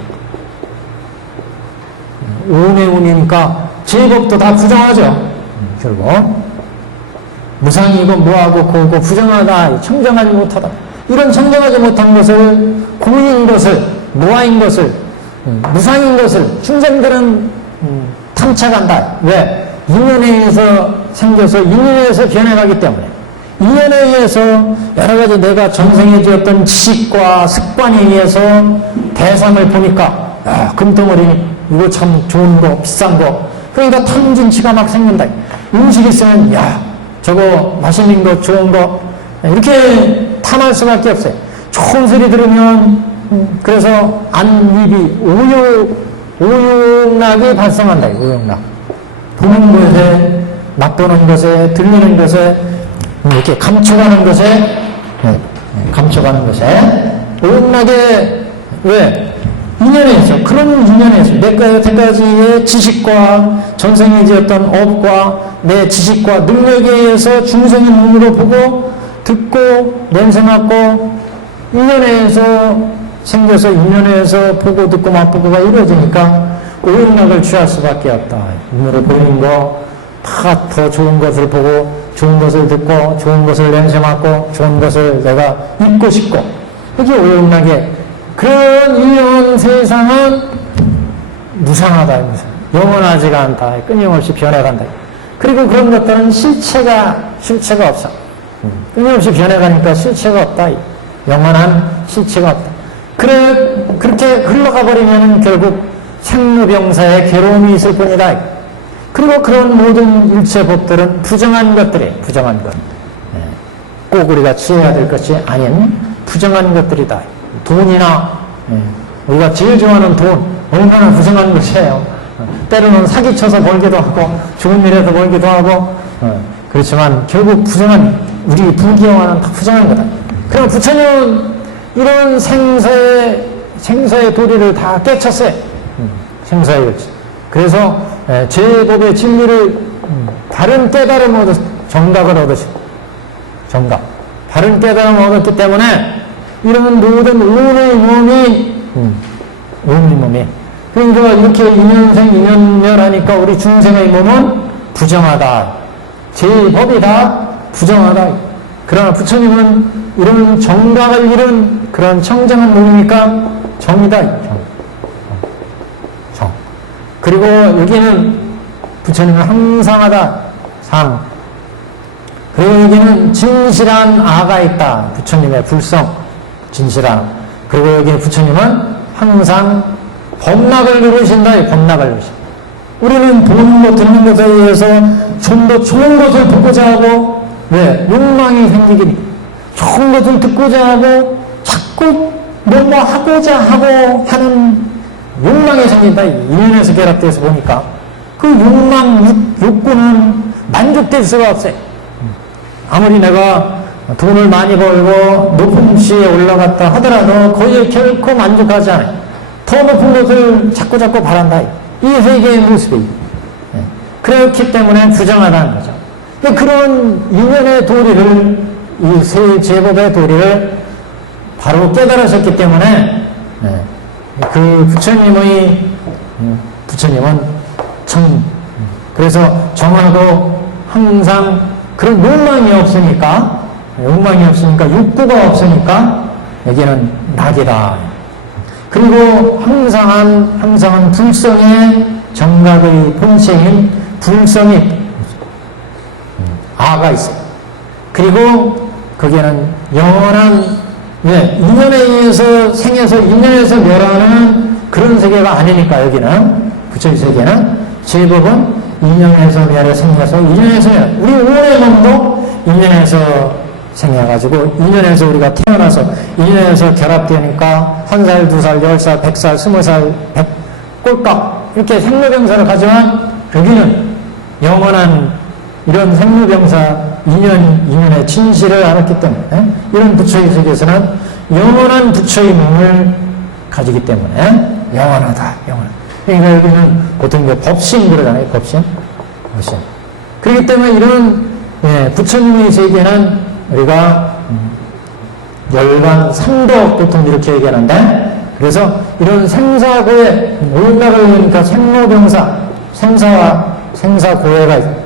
온의 온이니까 제법도 다 부정하죠. 결국 무상이고 무하고 고고 부정하다, 청정하지 못하다. 이런 청정하지 못한 것을, 고인 것을, 무아인 것을, 무상인 것을 중생들은 탐착한다. 왜? 인연에 의해서 생겨서 인연에 의해서 변해가기 때문에. 인연에 의해서 여러 가지 내가 전생에 지었던 지식과 습관에 의해서 대상을 보니까, 금덩어리, 이거 참 좋은 거, 비싼 거. 그러니까 탐진치가 막 생긴다. 음식 있으면, 저거 맛있는 거, 좋은 거, 이렇게 탐할 수밖에 없어요. 좋은 소리 들으면, 그래서 안입이, 오욕락이 발생한다. 오욕락. 보는 것에, 맛보는 것에, 들리는 것에, 이렇게 감춰가는 것에, 오욕락에, 왜? 인연에서, 그런 인연에서, 내가 여태까지의 지식과 전생에 지었던 업과 내 지식과 능력에 의해서 중생의 눈으로 보고, 듣고, 냄새 맡고, 인연에서 생겨서 인연에서 보고, 듣고, 맛보고가 이루어지니까 오욕락을 취할 수밖에 없다. 눈으로 보이는 거, 다 더 좋은 것을 보고, 좋은 것을 듣고, 좋은 것을 냄새 맡고, 좋은 것을 내가 입고 싶고, 그게 오욕락의 그런 인연 세상은 무상하다. 영원하지가 않다. 끊임없이 변해간다. 그리고 그런 것들은 실체가 없어. 끊임없이 변해가니까 실체가 없다. 영원한 실체가 없다. 그렇게 흘러가 버리면 결국 생로병사의 괴로움이 있을 뿐이다. 그리고 그런 모든 일체 법들은 부정한 것들이에요. 부정한 것. 꼭 우리가 취해야 될 것이 아닌 부정한 것들이다. 돈이나, 우리가 제일 좋아하는 돈, 얼마나 부정한 것이에요. 때로는 사기쳐서 벌기도 하고, 좋은 일에서 벌기도 하고, 그렇지만 결국 부정한, 우리 부귀영화는 다 부정한 거다. 그럼 부처님은 이런 생사의 도리를 다 깨쳤어요. 생사의 일치. 그래서 제법의 진리를 다른 깨달음을 얻으시고, 정각을 얻으시고, 정각. 바른 깨달음을 얻었기 때문에 이런 모든 운의 몸이 운의 몸이 그러니까 이렇게 인연생 인연멸하니까 우리 중생의 몸은 부정하다. 제 법이 다 부정하다. 그러나 부처님은 이런 정각을 이룬 그런 청정한 몸이니까 정이다. 정. 그리고 여기는 부처님은 항상하다. 상. 그리고 여기는 진실한 아가 있다. 부처님의 불성. 진실한. 그리고 여기 부처님은 항상 법락을 누르신다. 법락을 누르신다. 우리는 보는 것, 듣는 것에 의해서 좀 더 좋은 것을 듣고자 하고, 왜? 욕망이 생기기니. 좋은 것을 듣고자 하고, 자꾸 뭔가 하고자 하고 하는 욕망이 생긴다. 인연에서 결합돼서 보니까. 그 욕망, 욕구는 만족될 수가 없어요. 아무리 내가 돈을 많이 벌고 높은 시에 올라갔다 하더라도 거기에 결코 만족하지 않아요. 더 높은 것을 자꾸 바란다. 이 세계의 모습이. 그렇기 때문에 부정하다는 거죠. 그런 인연의 도리를, 이 세 제법의 도리를 바로 깨달으셨기 때문에, 그 부처님은 참, 그래서 정하고 항상 그런 욕망이 없으니까, 욕구가 없으니까, 여기는 낙이다. 그리고 항상한 불성의 정각의 본체인 불성이 아가 있어요. 그리고 거기에는 영원한 인연에 의해서 생해서 인연에서 멸하는 그런 세계가 아니니까 여기는 부처의 세계는 제법은 인연에서 멸해 생해서 인연에서 멸. 우리 오의 몸도 인연에서 생겨가지고 인연에서 우리가 태어나서 인연에서 결합되니까 1살, 2살, 10살, 100살, 20살, 100 꼴깍 이렇게 생로병사를 가지만 여기는 영원한 이런 생로병사 인연의 진실을 알았기 때문에 이런 부처의 세계에서는 영원한 부처의 몸을 가지기 때문에 영원하다. 그러니까 여기는 보통 이제 법신 그러잖아요. 법신. 그렇기 때문에 이런 부처님의 세계는 우리가 열반 삼덕 보통 이렇게 얘기하는데 그래서 이런 생사고해 올라가고 보니까 생로병사 생사고해가 있어요.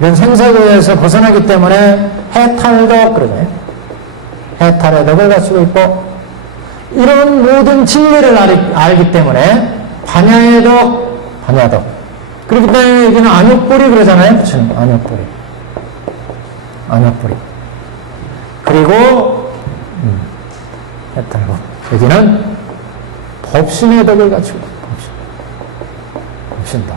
이런 생사고해에서 벗어나기 때문에 해탈덕 그러잖아요. 해탈의 덕을 갖추고 있고 이런 모든 진리를 알기 때문에 반야의 덕, 반야덕. 그렇기 때문에 여기는 안욕불이 그러잖아요. 부처님 안욕불이. 그리고 해탈덕. 여기는 법신의 덕을 갖추고 법신덕.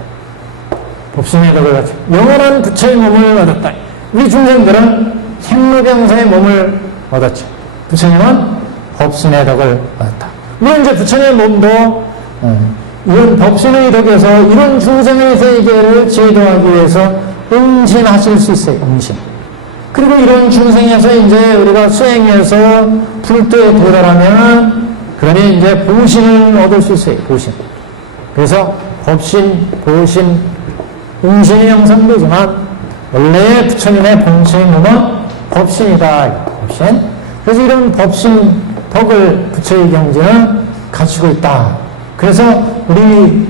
법신의 덕을 갖추고 영원한 부처의 몸을 얻었다. 우리 중생들은 생로병사의 몸을 얻었죠. 부처님은 법신의 덕을 얻었다. 물론 이제 부처님의 몸도 이런 법신의 덕에서 이런 중생의 세계를 제도하기 위해서 응신하실 수 있어요. 응신. 그리고 이런 중생에서 이제 우리가 수행해서 불도에 도달하면 그러니 이제 보신을 얻을 수 있어요. 보신. 그래서 법신, 보신, 응신이 형성되지만 원래 부처님의 본체의 몸은 법신이다. 법신. 그래서 이런 법신 덕을 부처의 경지는 갖추고 있다. 그래서 우리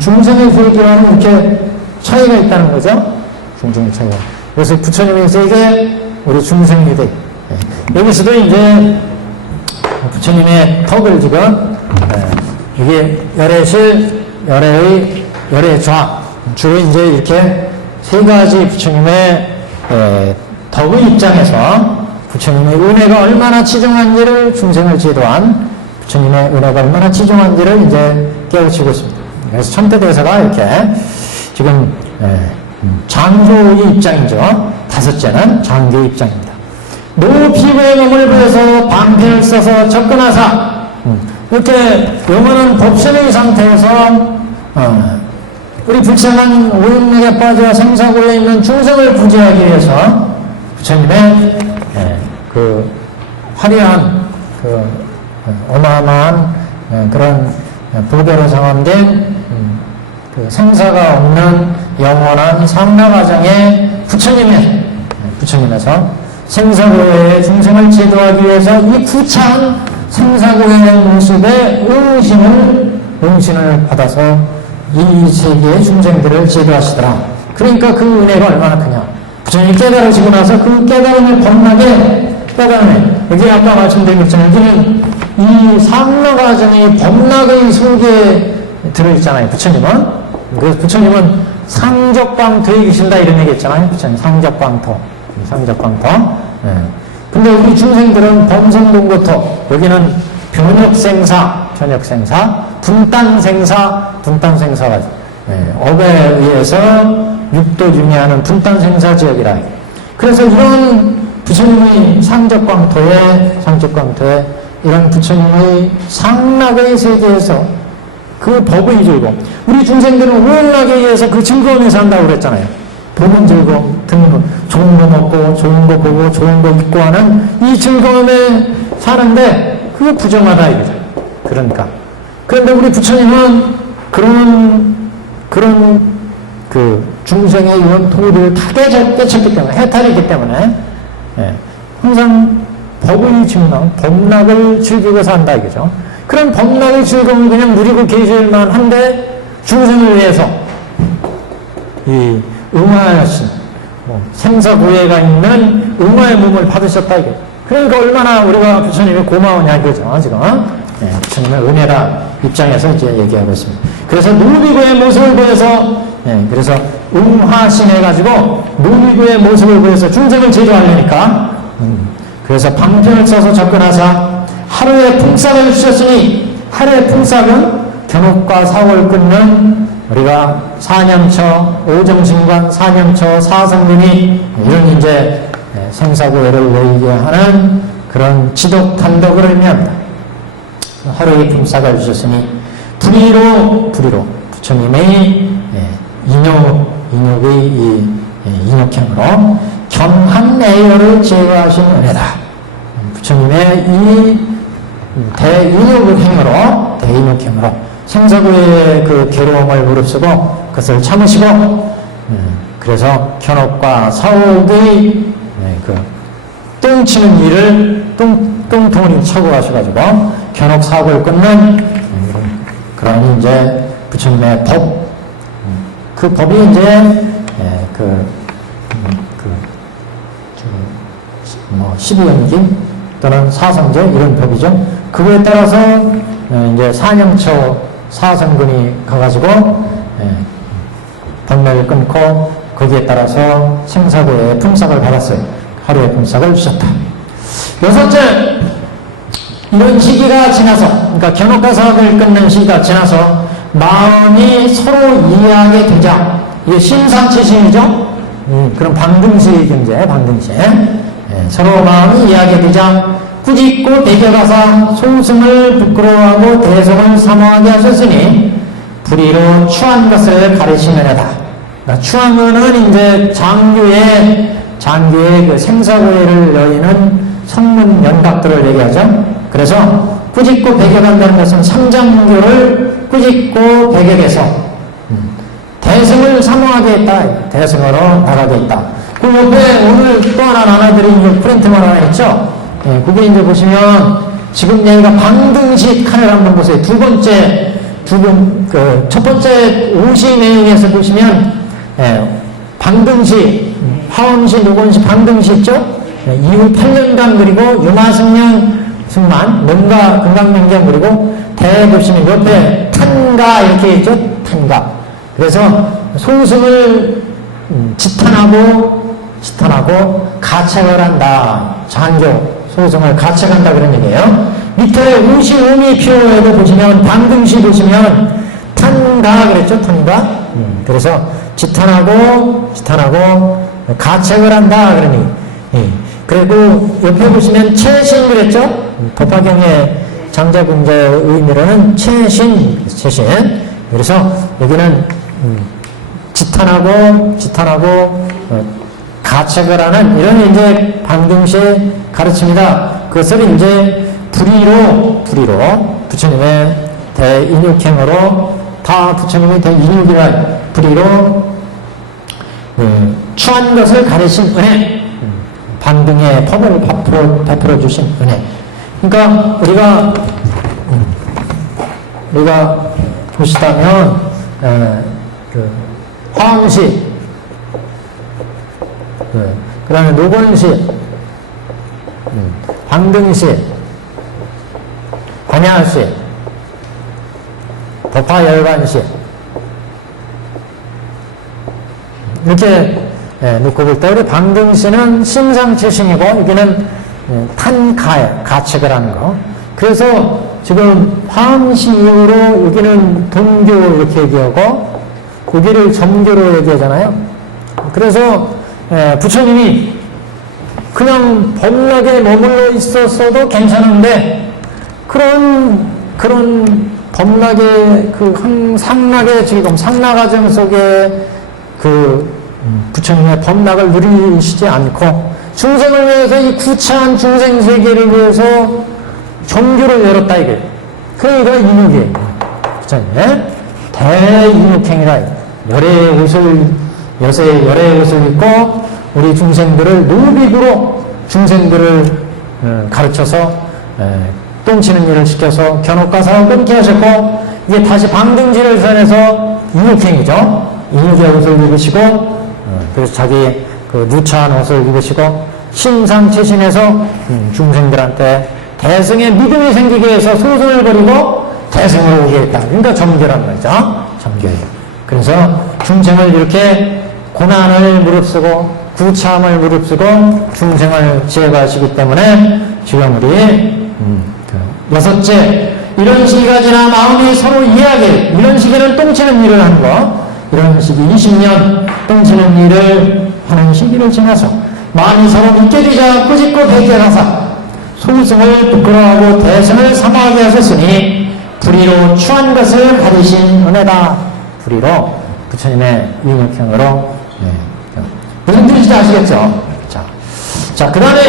중생의 세계와는 이렇게 차이가 있다는 거죠. 중생의 차이가. 그래서 부처님의 세계, 우리 중생의 세계. 여기서도 이제 부처님의 덕을 지금 이게 열애실, 열애좌 주로 이제 이렇게 세 가지 부처님의 덕의 입장에서 부처님의 은혜가 얼마나 치중한지를 중생을 제도한 부처님의 은혜가 얼마나 치중한지를 이제 깨우치고 있습니다. 그래서 천태대사가 이렇게 지금 장교의 입장이죠. 다섯째는 장교의 입장입니다. 노피부의 몸을 부여서 방편을 써서 접근하사 이렇게 영원한 법신의 상태에서 우리 불쌍한 오염맥에 빠져 생사고에 있는 중생을 구제하기 위해서 부처님의 그 화려한 그 어마어마한 그런 보배로 상함된 그 생사가 없는 영원한 상라과정의 부처님에서 생사고해의 중생을 제도하기 위해서 이 구차한 생사고해의 모습에 응신을 받아서 이 세계의 중생들을 제도하시더라. 그러니까 그 은혜가 얼마나 크냐. 부처님이 깨달으시고 나서 그 깨달음의 범락에 깨달음에 여기 아까 말씀드린 것처럼 여기는 이 상로과정이 범락의 속에 들어있잖아요. 부처님은. 그래서 부처님은 상적광토에 계신다 이런 얘기 했잖아요. 부처님 상적광토. 예. 근데 우리 중생들은 범성동고토, 여기는 변혁생사, 분단생사가 업에 의해서 육도 중요하는 분단생사 지역이라. 그래서 이런 부처님의 상적광토에 이런 부처님의 상락의 세계에서 그 법의 즐거움, 우리 중생들은 오락에 의해서 그 즐거움에서 산다고 그랬잖아요. 보는 즐거움, 듣는 거, 좋은 거 먹고 좋은 거 보고 좋은 거 입고 하는 이 즐거움에 사는데 그게 부정하다 이거죠. 그러니까 그런데 우리 부처님은 그런 그 중생의 이런 도리를 다 깨쳤기 때문에, 해탈이기 때문에 항상 법의 증명, 법락을 즐기고 산다 이거죠. 그런 법락의 즐거움을 그냥 누리고 계실만 한데 중생을 위해서 이 응화하신 생사고해가 있는 응화의 몸을 받으셨다 이게. 그러니까 얼마나 우리가 부처님이 고마우냐 이거죠 지금. 부처님의 은혜라 입장에서 이제 얘기하고 있습니다. 그래서 노비고의 모습을 보여서 그래서 응화신해가지고 노비고의 모습을 보여서 중생을 제도하려니까 그래서 방편을 써서 접근하사 하루의 풍삭을 주셨으니, 하루의 풍삭은 견옥과 사고를 끊는 우리가 사념처, 오정신관, 사념처, 사성근이 이런 이제 생사고해를 놓이게 하는 그런 지독 단독을 의미합니다. 하루의 품삯을 주셨으니 불의로 부처님의 인욕의 이 인욕행으로 경한 애여를 제거하신 은혜다. 부처님의 이 대인욕행으로 생사고의 그 괴로움을 무릅쓰고 그것을 참으시고 그래서 견옥과 사옥의 그 똥치는 일을 똥통을 차고 가셔가지고 견옥 사옥을 끊는 그런 이제 부처님의 법, 그 법이 이제 12연기 또는 사성제 이런 법이죠. 그거에 따라서 이제 사념처 사성근이 가가지고 번뇌를 끊고 거기에 따라서 생사고의 품삯을 받았어요. 하루의 품삯을 주셨다. 여섯째, 이런 시기가 지나서, 그러니까 견옥과 사업을 끊는 시기가 지나서 마음이 서로 이해하게 되자, 이게 신상치심이죠. 그런 방등시 경제, 방등시. 서로 마음이 이해하게 되자 꾸짖고 배겨가사 소승을 부끄러워하고 대성을 사모하게 하셨으니 불의로 추한 것을 가르치느냐다. 그러니까 추함은 이제 장교의 그 생사고해를 여의는 성문 연각들을 얘기하죠. 그래서 꾸짖고 배겨간다는 것은 삼장교를 꾸짖고 배격해서 대승을 사모하게 했다. 대승으로 나가게 했다. 그 옆에 오늘 또 하나 나눠드린 프린트만 하나 있죠. 그게 이제 보시면 지금 얘기가 방등시 칸을 한번 보세요. 첫 번째 오시 내용에서 보시면 방등시, 화엄시, 녹원시, 방등시 있죠? 이후 8년간 그리고 유마승년 승만, 뭔가 금강명경 그리고 대 보시면 옆에 탄가 이렇게 있죠? 탄가. 그래서 소승을 지탄하고 가책을 한다. 장교, 소승을 가책한다 그런 얘기예요. 밑에 우시우미 피오에도 보시면 방등시 보시면 탄가 그랬죠? 탄가. 그래서 지탄하고 가책을 한다 그런 얘기. 그리고 옆에 보시면 채신 그랬죠? 법화경의 장자궁자의 의미로는 채신. 그래서 여기는 지탄하고 가책을 하는 이런 이제 방등시의 가르침이다. 그것을 이제 불의로 부처님의 대인욕행으로 다 부처님의 대인욕이라 불의로 추한 것을 가르친 은혜. 반등의 법을 베풀어 주신 은혜. 그러니까 우리가 보시다면 그 화엄시, 그 다음에 노건시, 방등시, 반야시, 법화열반시 이렇게 놓고 볼 때 우리 방등시는 심상최신이고 여기는 가책을 하는 거. 그래서 지금 화엄시 이후로 여기는 동교 이렇게 얘기하고 여기를 점교로 얘기하잖아요. 그래서 부처님이 그냥 법락에 머물러 있었어도 괜찮은데 그런 법락의 상락의 즐거움, 상락과정 속에 부처님의 법락을 누리시지 않고 중생을 위해서 이 구차한 중생 세계를 위해서 정교를 열었다 이게. 그러니까 인육이에요. 부처님의 대인육행이라. 열의 옷을 입고 우리 중생들을 노빅으로 중생들을 가르쳐서 똥치는 일을 시켜서 견옥과 사업 끊게 하셨고 이게 다시 방등지를 선해서 인육행이죠. 인육의 옷을 입으시고 그래서 자기 누차한 옷을 입으시고 심상체신해서 중생들한테 대승의 믿음이 생기게 해서 소승을 버리고 대승으로 오게 했다. 그러니까 점교란 말이죠. 점교예요. 그래서 중생을 이렇게 고난을 무릅쓰고 구참을 무릅쓰고 중생을 지어가시기 때문에 지금 우리 여섯째 이런 시기가 지나 마음이 서로 이해하게 이런 시기는 똥치는 일을 하는 거 이런 시기 20년 똥치는 일을 하는 시기를 지나서 마음이 서로 믿게 되자 꾸짖고 대결하사 소승을 부끄러워하고 대승을 사모하게 하셨으니 불의로 추한 것을 가리신 은혜다. 불의로 부처님의 인육형으로 무슨 뜻인지 아시겠죠? 자, 그 다음에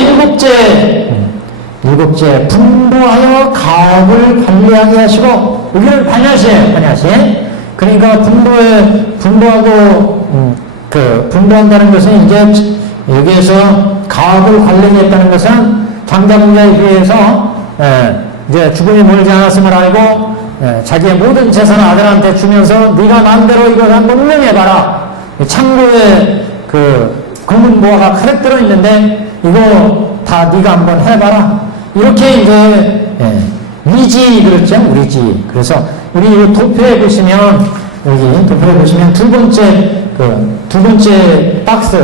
일곱째 분부하여 가업을 관리하게 하시고 여기는 반야시예요. 반야시. 그러니까 분부하고 분부한다는 것은 이제 여기에서 가업을 관리했다는 것은 장자분자에 비해서 이제 죽음이 멀지 않았음을 알고 자기의 모든 재산을 아들한테 주면서 네가 마음대로 이걸 한번 운영해봐라. 창고에 금은보화가 가득 들어있는데 이거 다 네가 한번 해봐라. 이렇게 이제 위지 그랬죠. 우리지. 그래서 우리 도표에 보시면 여기 도표에 보시면 두 번째 박스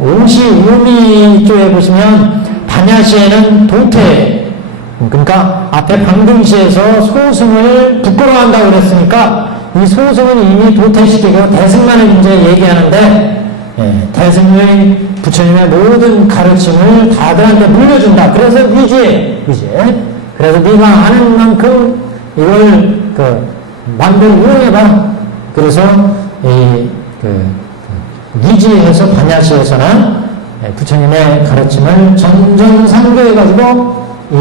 55미 쪽에 보시면 반야시에는 도태 그러니까 앞에 방등시에서 소승을 부끄러워한다고 그랬으니까 이 소승은 이미 도태시키고 대승만을 이제 얘기하는데 대승의 부처님의 모든 가르침을 다들한테 물려준다. 그래서 위지예요. 그래서 네가 아는 만큼 이걸 만들어 운영해봐. 그래서 위지에서 반야시에서는 부처님의 가르침을 전전상교해가지고 이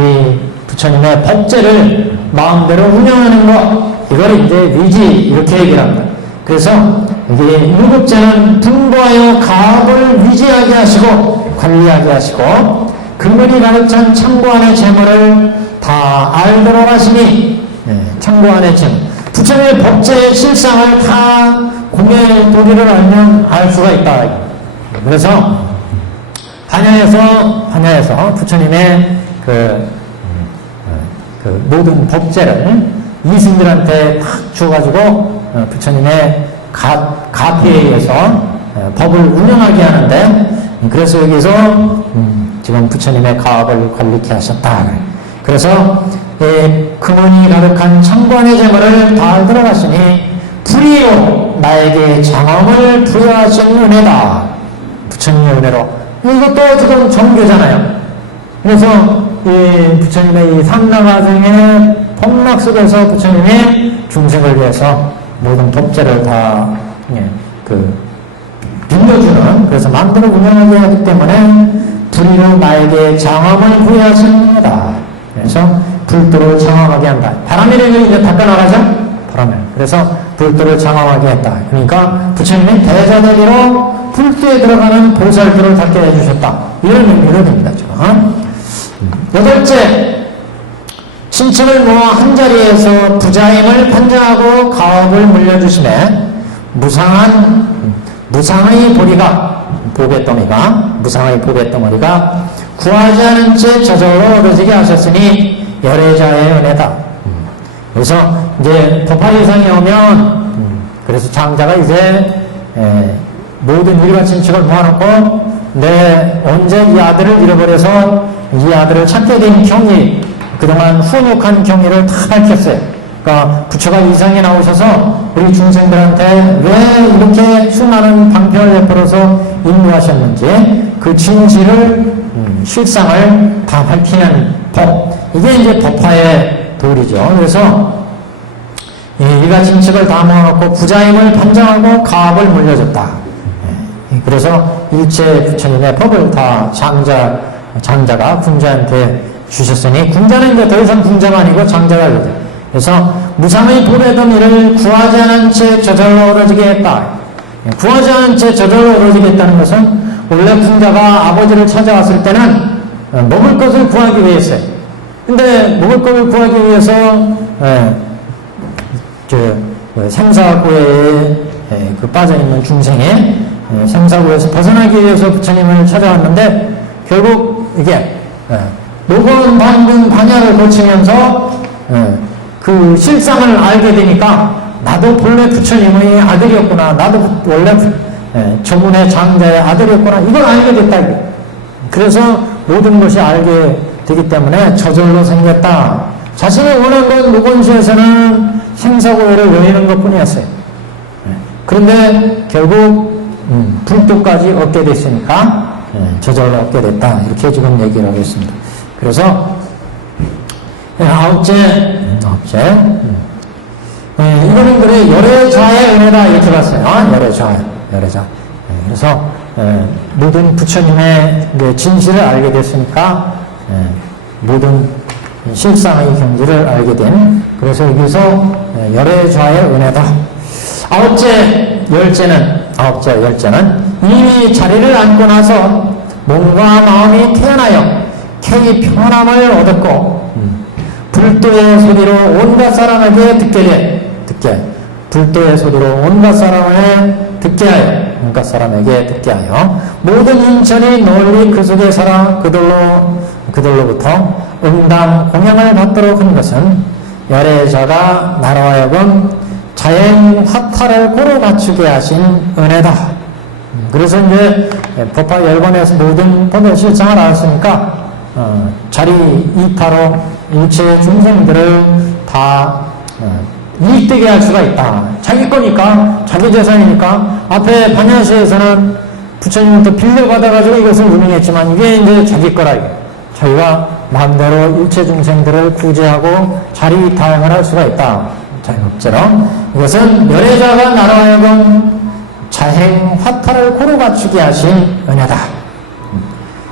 부처님의 법제를 마음대로 운영하는 것 이걸 이제 위지 이렇게 얘기를 합니다. 그래서 여기 일곱째는 분부하여 가업을 위지하게 하시고 관리하게 하시고 근본이 가득 찬 창고 안의 재물을 다 알도록 하시니 창고 안의 재물 부처님의 법제의 실상을 다 공의 도리를 알면 알 수가 있다. 그래서 반야에서 부처님의 모든 법제를 이승들한테 탁 주어가지고 부처님의 가피에 의해서 법을 운영하게 하는데 그래서 여기서 지금 부처님의 가업을 관리케 하셨다. 그래서 금은이 가득한 창관의 재물을 다 들어갔으니 불의로 나에게 장엄을 부여하신 은혜다. 부처님의 은혜로. 이것도 지금 정교잖아요. 그래서 이 부처님의 이 삼라과정의 법락 속에서 부처님이 중생을 위해서 모든 법제를 다 빌려주는 그래서 마음대로 운영하게 하기 때문에 불의로 나에게 장엄을 부여하신 은혜다. 그래서 불도를 장엄하게 한다. 바람이를 이제 닦아 나가죠. 그러면. 그래서 불도를 장엄하게 했다. 그러니까 부처님이 대자대비로 불도에 들어가는 보살들을 닦게 해주셨다. 이런 의미로 됩니다. 여덟째, 신청을 모아 한자리에서 부자임을 판정하고 가업을 물려주심에 무상의 보리가, 무상의 보배덩어리가 구하지 않은 채 저절로 얻어지게 하셨으니 열애자의 은혜다. 그래서 이제 법화예상이 오면, 그래서 장자가 이제 모든 일가친척을 모아놓고 언제 이 아들을 잃어버려서 이 아들을 찾게 된 경위, 그동안 훈육한 경위를 다 밝혔어요. 그러니까 부처가 이상에 나오셔서 우리 중생들한테 왜 이렇게 수많은 방편을 베풀어서 인도하셨는지 그 진실을, 실상을 다 밝히는 법. 이게 이제 법화의 도리죠. 그래서 일가친척을 다 모아놓고 부자임을 판정하고 가업을 물려줬다. 그래서 일체 부처님의 법을 다 장자가 군자한테 주셨으니, 군자는 이제 더 이상 군자가 아니고 장자가 되죠. 그래서 무상의 보배덩이를 구하지 않은 채 저절로 얻어지게 했다. 구하지 않은 채 저절로 얻어지게 했다는 것은, 원래 군자가 아버지를 찾아왔을 때는 먹을 것을 구하기 위해서요. 근데 먹을 것을 구하기 위해서 생사고에 빠져있는 중생의 생사고에서 벗어나기 위해서 부처님을 찾아왔는데, 결국 이게 노건 반등 반야를 거치면서 그 실상을 알게 되니까, 나도 본래 부처님의 아들이었구나, 나도 원래 저분의 장자의 아들이었구나, 이걸 알게 됐다. 그래서 모든 것이 알게 되기 때문에 저절로 생겼다. 자신이 원한 건 노건시에서는 생사고해를 여의는 것 뿐이었어요. 그런데 결국 불도까지 얻게 됐으니까 저절로 얻게 됐다. 이렇게 지금 얘기를 하겠습니다. 그래서 아홉째, 이거는 그래 열애자의 은혜다 이렇게 봤어요. 열애자. 그래서 모든 부처님의 진실을 알게 됐으니까 모든 실상의 경지를 알게 된, 그래서 여기서 열애자의 은혜다. 열째는 이미 자리를 앉고 나서 몸과 마음이 태어나여 쾌히 평안함을 얻었고, 불도의 소리로 온갖 사람에게 불도의 소리로 온갖 사람에게 듣게 하여 모든 인천이 널리 그 속에 살아 그들로부터 응당 공양을 받도록 한 것은 열애자가 나로 하여금 자행 화탈을 고루 갖추게 하신 은혜다. 그래서 이제 법화 열반에서 모든 법의 실상을 알았으니까 자리 이타로 일체 중생들을 다 이익되게 할 수가 있다. 자기 거니까, 자기 재산이니까. 앞에 반야시에서는 부처님부터 빌려받아가지고 이것을 운영했지만, 이게 이제 자기 거라, 이게. 자기가 마음대로 일체 중생들을 구제하고 자리 이타행을 할 수가 있다. 자영업처럼. 이것은 열애자가 나로 하여금 자행 화탈을 고루 갖추게 하신 은혜다.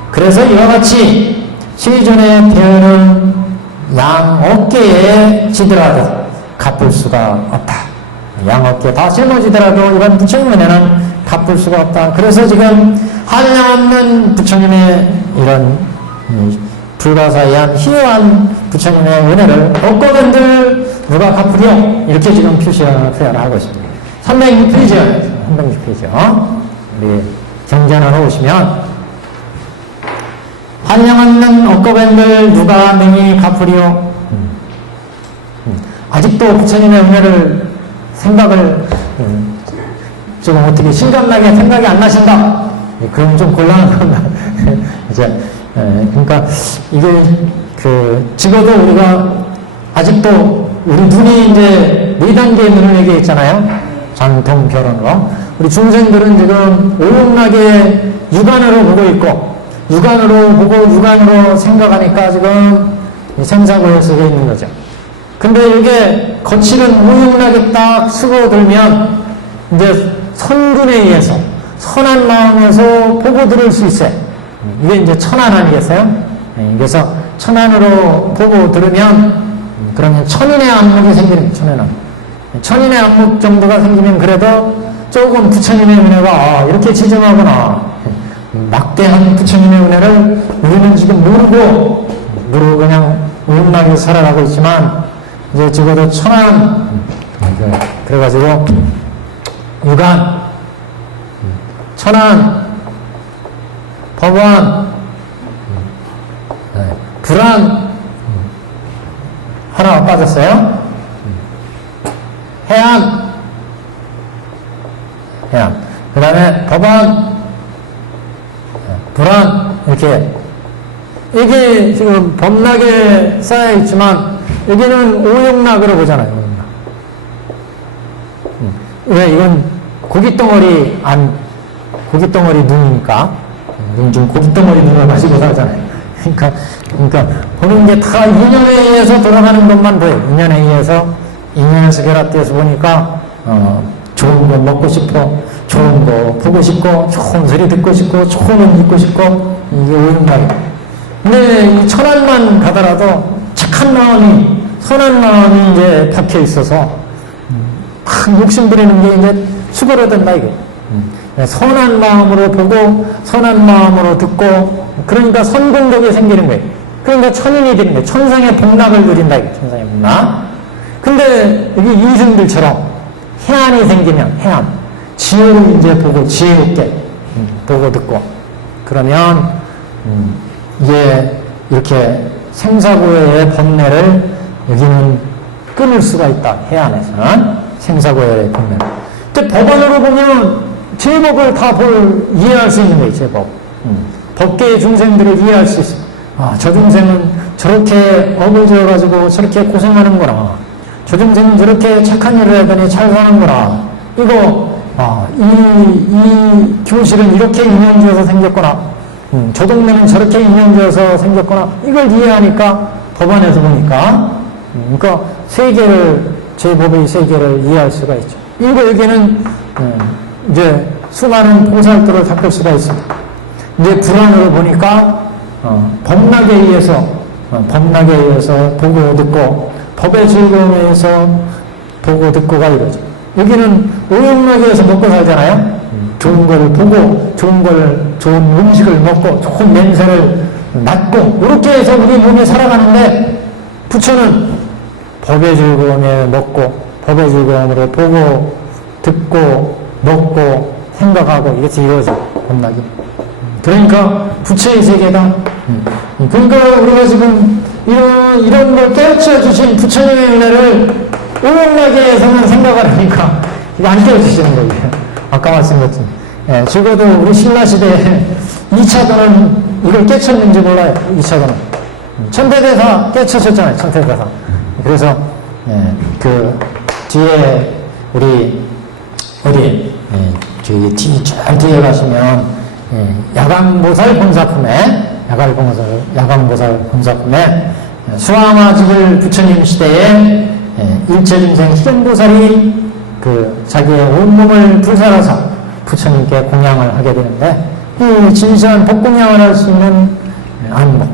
그래서 이와 같이 시전의 태어는 양 어깨에 지더라도 갚을 수가 없다. 양 어깨 다 짊어지더라도 이런 부처님 은혜는 갚을 수가 없다. 그래서 지금 한량없는 부처님의 이런 불가사의한 희유한 부처님의 은혜를 얻고는들 누가 갚으려? 이렇게 지금 표현을 하고 있습니다. 306페이지요. 우리 경전으로 오시면, 한량없는 얻고밴들 누가 능히 갚으리요? 아직도 부처님의 은혜를 생각을 좀 어떻게 실감나게 생각이 안 나신다? 그럼 좀 곤란한 겁니다. 이제 그러니까 이게 적어도 우리가 아직도 우리 눈이 이제 4단계의 눈을 얘기해 있잖아요. 장통 결혼으로. 우리 중생들은 지금 오용나게 육안으로 보고 있고, 육안으로 보고 육안으로 생각하니까 지금 생사고에 속에 있는 거죠. 근데 이게 거칠은 오용나게 딱 스고들면 이제 선근에 의해서 선한 마음에서 보고 들을 수 있어요. 이게 이제 천안 아니겠어요? 그래서 천안으로 보고 들으면 그러면 천인의 안목이 생기는, 천인의 안목. 천인의 안목 정도가 생기면 그래도 조금 부처님의 은혜가 이렇게 지정하구나. 막대한 부처님의 은혜를 우리는 지금 모르고 그냥 우연하게 살아가고 있지만 이제 적어도 천안 그래가지고 유관 천안 법원 불안 하나 빠졌어요. 해안 그 다음에 법원 불안 이렇게 이게 지금 범락에 쌓여 있지만 여기는 오용락으로 보잖아요. 오용락. 왜 이건 고깃덩어리 눈이니까 눈 중 고깃덩어리 눈을 가지고 살잖아요. 그러니까 보는 게 다 인연에 의해서 돌아가는 것만 보여요. 인연에 의해서 인연에서 결합돼서 보니까 좋은 거 먹고 싶어, 좋은 거 보고 싶고, 좋은 소리 듣고 싶고, 좋은 옷 입고 싶고, 이게 오용락이에요. 근데 이 천안만 가더라도 착한 마음이, 선한 마음이 이제 박혀 있어서 막 욕심 부리는 게 이제 수그러든다 이게. 선한 마음으로 보고 선한 마음으로 듣고 그러니까 선공덕이 생기는 거예요. 그러니까 천인이 되는 거예요. 천상의 복락을 누린다 이게. 천상의 복락. 근데 여기 이승들처럼 해안이 생기면 해안 지혜를 이제 보고 지혜롭게 보고 듣고 그러면 이게 이렇게 생사고해의 번뇌를 여기는 끊을 수가 있다. 해안에서는 생사고해의 번뇌. 근데 법안으로 보면 제법을 다 이해할 수 있는 거예요. 제법. 법계의 중생들을 이해할 수 있어. 저 중생은 저렇게 업을 지어가지고 저렇게 고생하는구나. 저 중생은 저렇게 착한 일을 하더니 잘 사는구나. 이거 이 교실은 이렇게 인연지어서 생겼구나. 저 동네는 저렇게 인연지어서 생겼구나. 이걸 이해하니까 법안에서 보니까 그러니까 세계를 제법의 세계를 이해할 수가 있죠. 이거 여기는 이제 수많은 보살들을 닦을 수가 있습니다. 이제 불안으로 보니까 법락에 의해서 보고 듣고 법의 즐거움에 의해서 보고 듣고가 이거죠. 여기는 오용락에 의해서 먹고 살잖아요. 좋은 걸 보고 좋은 음식을 먹고 좋은 냄새를 맡고 이렇게 해서 우리 몸이 살아가는데 부처는 법의 즐거움에 먹고 법의 즐거움으로 보고 듣고 먹고 생각하고 이것이 이루어져 법락이. 그러니까 부처의 세계다. 그러니까 우리가 지금 이런 걸 깨우쳐 주신 부처님의 은혜를 오용락에서는 생각을 하니까 이거 안 깨우치시는 거예요. 아까 말씀드렸죠. 적어도 우리 신라시대에 2차도는 이걸 깨쳤는지 몰라요. 2차도는. 천태대사 깨쳤었잖아요. 천태대사. 그래서 그 뒤에 우리 어디 저기 뒤에 가시면 야광보살 본사품에 야광보살 본사품에 수화마집을 부처님 시대에 일체중생 희경보살이 그 자기의 온몸을 불살아서 부처님께 공양을 하게 되는데 이 진실한 법공양을 할 수 있는 안목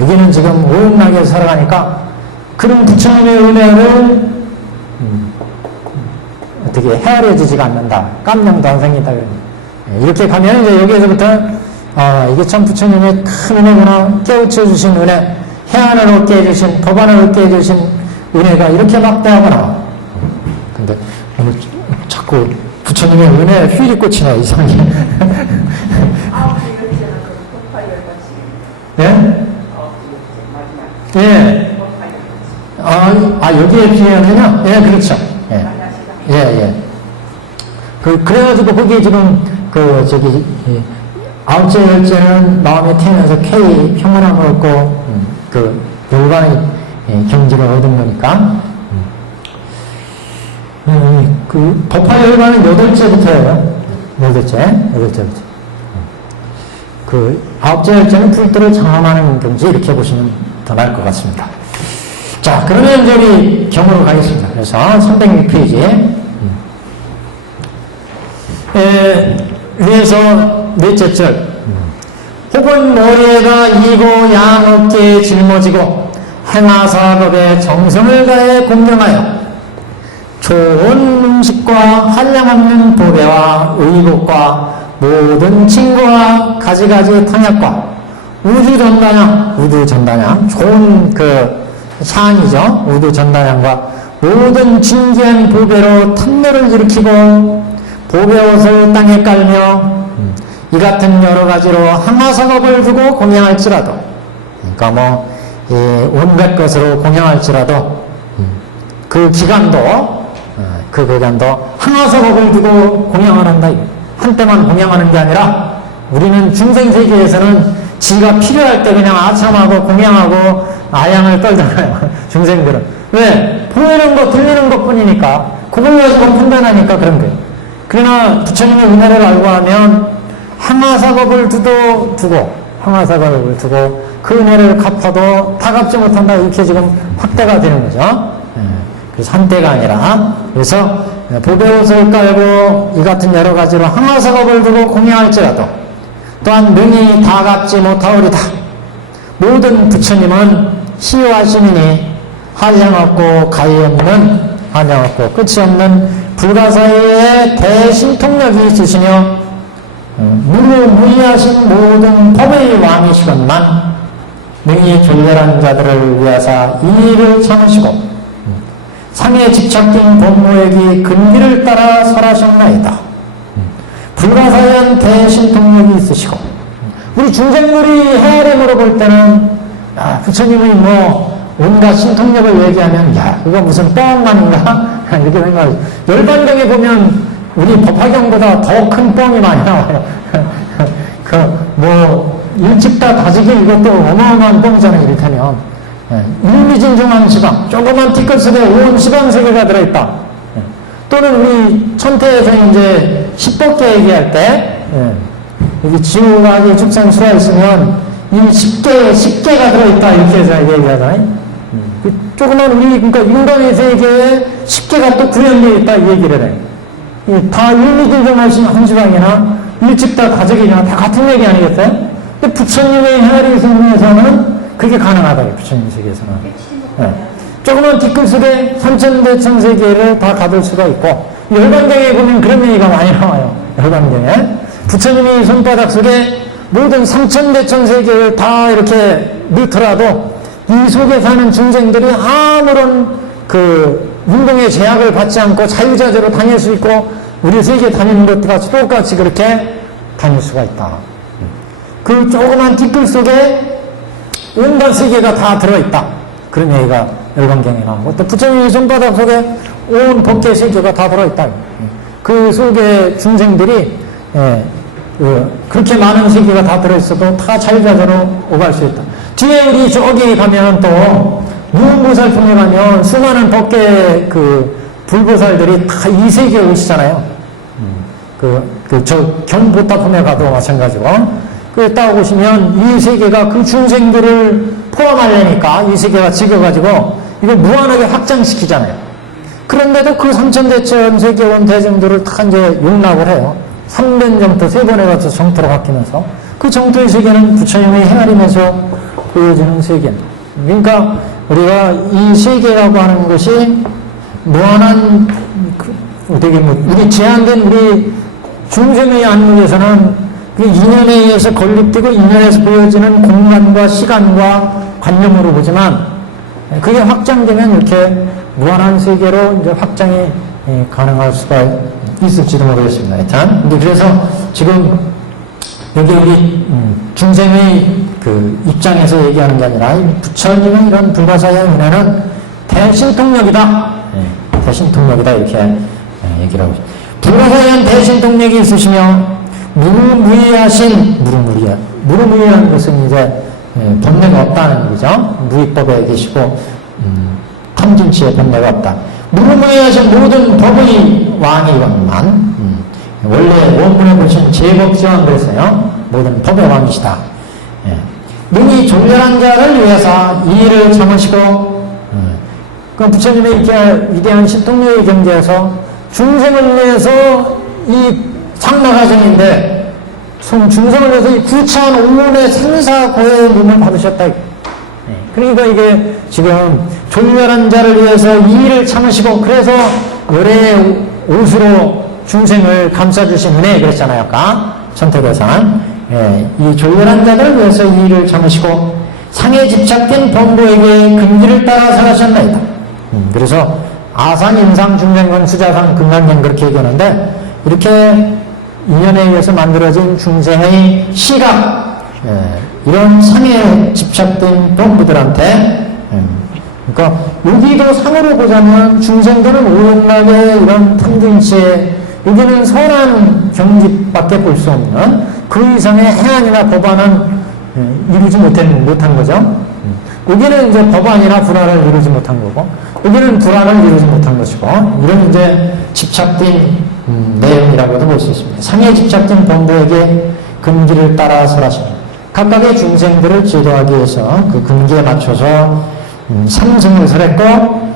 여기는 지금 오용락에 살아가니까 그런 부처님의 은혜를 어떻게 헤아려지지가 않는다. 깜냥도 안 생긴다. 이렇게 가면 이제 여기에서부터 이게 참 부처님의 큰 은혜구나. 깨우쳐 주신 은혜, 해안을 얻게 해주신, 법안을 얻게 해주신 은혜가 이렇게 막대하구나. 근데 오늘 자꾸 부처님의 은혜에 휠이 꽂히나 이상하게. 예? 예. 여기에 비하면요? 예, 그렇죠. 예. 그래가지고 거기에 지금, 아홉째 열째는 마음에 태어나서 K 평안함을 얻고, 열반의 경지를 얻은 거니까. 법화 열반은 8째부터예요. 8째부터. 아홉째 열째는 불도를 장엄하는 경지, 이렇게 보시면 더 나을 것 같습니다. 자, 그러면 이제 우리 경으로 가겠습니다. 그래서 306페이지에 위에서 넷째 절 혹은 머리에가 이고 양 어깨에 짊어지고 행하사법에 정성을 다해 공경하여 좋은 음식과 한량없는 보배와 의복과 모든 친구와 가지가지 탕약과 우두전단양, 좋은 그 상이죠. 우두전단양과 모든 진귀한 보배로 탐노를 일으키고 보배 옷을 땅에 깔며 이 같은 여러 가지로 항아삭업을 두고 공양할지라도, 그러니까 뭐 온갖 것으로 공양할지라도 그 기간도 항아삭업을 두고 공양을 한다. 한때만 공양하는 게 아니라 우리는 중생세계에서는 지가 필요할 때 그냥 아참하고 공양하고 아양을 떨잖아요. 중생들은. 왜? 보이는 것, 들리는 것 뿐이니까. 그걸 가지고 판단하니까 그런 거예요. 그러나 부처님의 은혜를 알고 하면 항아삭업을 두고 그 은혜를 갚아도 다 갚지 못한다. 이렇게 지금 확대가 되는 거죠. 그래서 한때가 아니라. 그래서 보배옷을 깔고 이 같은 여러 가지로 항아삭업을 두고 공양할지라도 또한 능히 다 갚지 못하오리다. 모든 부처님은 희유하시니 한량없고 가히 없고 끝이 없는 불가사의의 대신통력이 있으시며 무루무이하신 모든 법의 왕이시건만 능히 졸렬한 자들을 위하사 이 일을 참으시고 상에 집착된 법무액이 근기를 따라 설하셨나이다. 불가사의한 대신통력이 있으시고 우리 중생들이 헤아림으로 볼 때는 부처님의 뭐 온갖 신통력을 얘기하면 그거 무슨 뻥만인가? 이렇게 생각하죠. 열반경에 보면 우리 법화경보다 더 큰 뻥이 많이 나와요. 일찍 다 다지기 이것도 어마어마한 뻥이잖아요. 이를테면 일미진중한 시방, 조그만 티끌 속에 온 시방세계가 들어있다. 또는 우리 천태에서 이제 십법계 얘기할 때 여기 지우가기 축생수가 있으면 이 10개가 들어있다 이렇게 해서 얘기하잖아요. 조그만 우리 그러니까 인간의 세계에 10개가 또 구현되어 있다 이 얘기를 해. 다 일미진중하신 한 지방이나 일찍 다 가족이나 다 같은 얘기 아니겠어요? 근데 부처님의 헤아리 성에서는 그게 가능하다. 부처님 세계에서는. 조그만 뒷글 속에 삼천대천 세계를 다 가둘 수가 있고 열반경에 보면 그런 얘기가 많이 나와요. 열반경에 부처님이 손바닥 속에 모든 삼천대천 세계를 다 이렇게 넣더라도 이 속에 사는 중생들이 아무런 그 운동의 제약을 받지 않고 자유자재로 다닐 수 있고 우리 세계 다니는 것과 똑같이 그렇게 다닐 수가 있다. 그 조그만 뒷글 속에 온갖 세계가 다 들어있다. 그런 얘기가 열반경에 나오고 또 부처님의 손바닥 속에 온 법계 세계가 다 들어있다. 그 속에 중생들이 그렇게 많은 세계가 다 들어있어도 다 자유자재로 오갈 수 있다. 뒤에 우리 저기 가면 또 무음보살품에 가면 수많은 법계 그 불보살들이 다 이 세계에 오시잖아요. 저 경보타품에 가도 마찬가지고. 딱 오시면 이 세계가 그 중생들을 포함하려니까 이 세계가 지겨가지고 이걸 무한하게 확장시키잖아요. 그런데도 그 삼천대천 세계 온 대중들을 다 이제 용납을 해요. 3년 정토 3번에 가서 정토로 바뀌면서 그 정토의 세계는 부처님의 헤아림에서 보여지는 세계입니다. 그러니까 우리가 이 세계라고 하는 것이 무한한 우리 제한된 우리 중생의 안목에서는 그 인연에 의해서 건립되고 인연에서 보여지는 공간과 시간과 관념으로 보지만 그게 확장되면 이렇게 무한한 세계로 이제 확장이 가능할 수가 있을지도 모르겠습니다. 일단 그래서 지금 여기 우리 중생의 그 입장에서 얘기하는 게 아니라 부처님의 이런 불가사의 은혜는 대신통력이다. 대신통력이다 이렇게 얘기를 하고 있습니다. 불가사의한 대신통력이 있으시며 무루무이한 것은 이제 번뇌가 없다는 얘기죠. 무익법에 계시고 탐진치에 번뇌가 없다. 무루무이하신 모든 법의 왕이건만 원래 원문에 보시면 제법지왕 그랬어요. 모든 법의 왕이시다. 능히 졸렬한 자를 위해서 이 일을 참으시고 그 부처님의 이렇게 위대한 신통력의 경제에서 중생을 위해서 이 상나가정인데 중생을 위해서 이 구차한 온문의 생사고의 눈을 받으셨다. 그러니까 이게 지금 졸렬한 자를 위해서 이 일을 참으시고 그래서 열의 옷으로 중생을 감싸주신 은혜 그랬잖아요. 아까 선택에서는 이 졸렬한 자들을 위해서 이 일을 참으시고 상에 집착된 범부에게 근기를 따라 살아셨나이다. 그래서 아산, 인상, 중생권, 수자상, 금강경 그렇게 얘기하는데 이렇게 인연에 의해서 만들어진 중생의 시각 이런 상에 집착된 범부들한테 그러니까 여기도 상으로 보자면 중생들은 오용락의 이런 탐진치에 여기는 선한 경지밖에 볼 수 없는 그 이상의 해안이나 법안은 이루지 못한 거죠. 여기는 이제 법안이나 불안을 이루지 못한 거고 여기는 불안을 이루지 못한 것이고 이런 이제 집착된 내용이라고도 볼 수 있습니다. 상에 집착된 범부에게 근기를 따라 설하시는 각각의 중생들을 지도하기 위해서 그 근기에 맞춰서 삼승을 설했고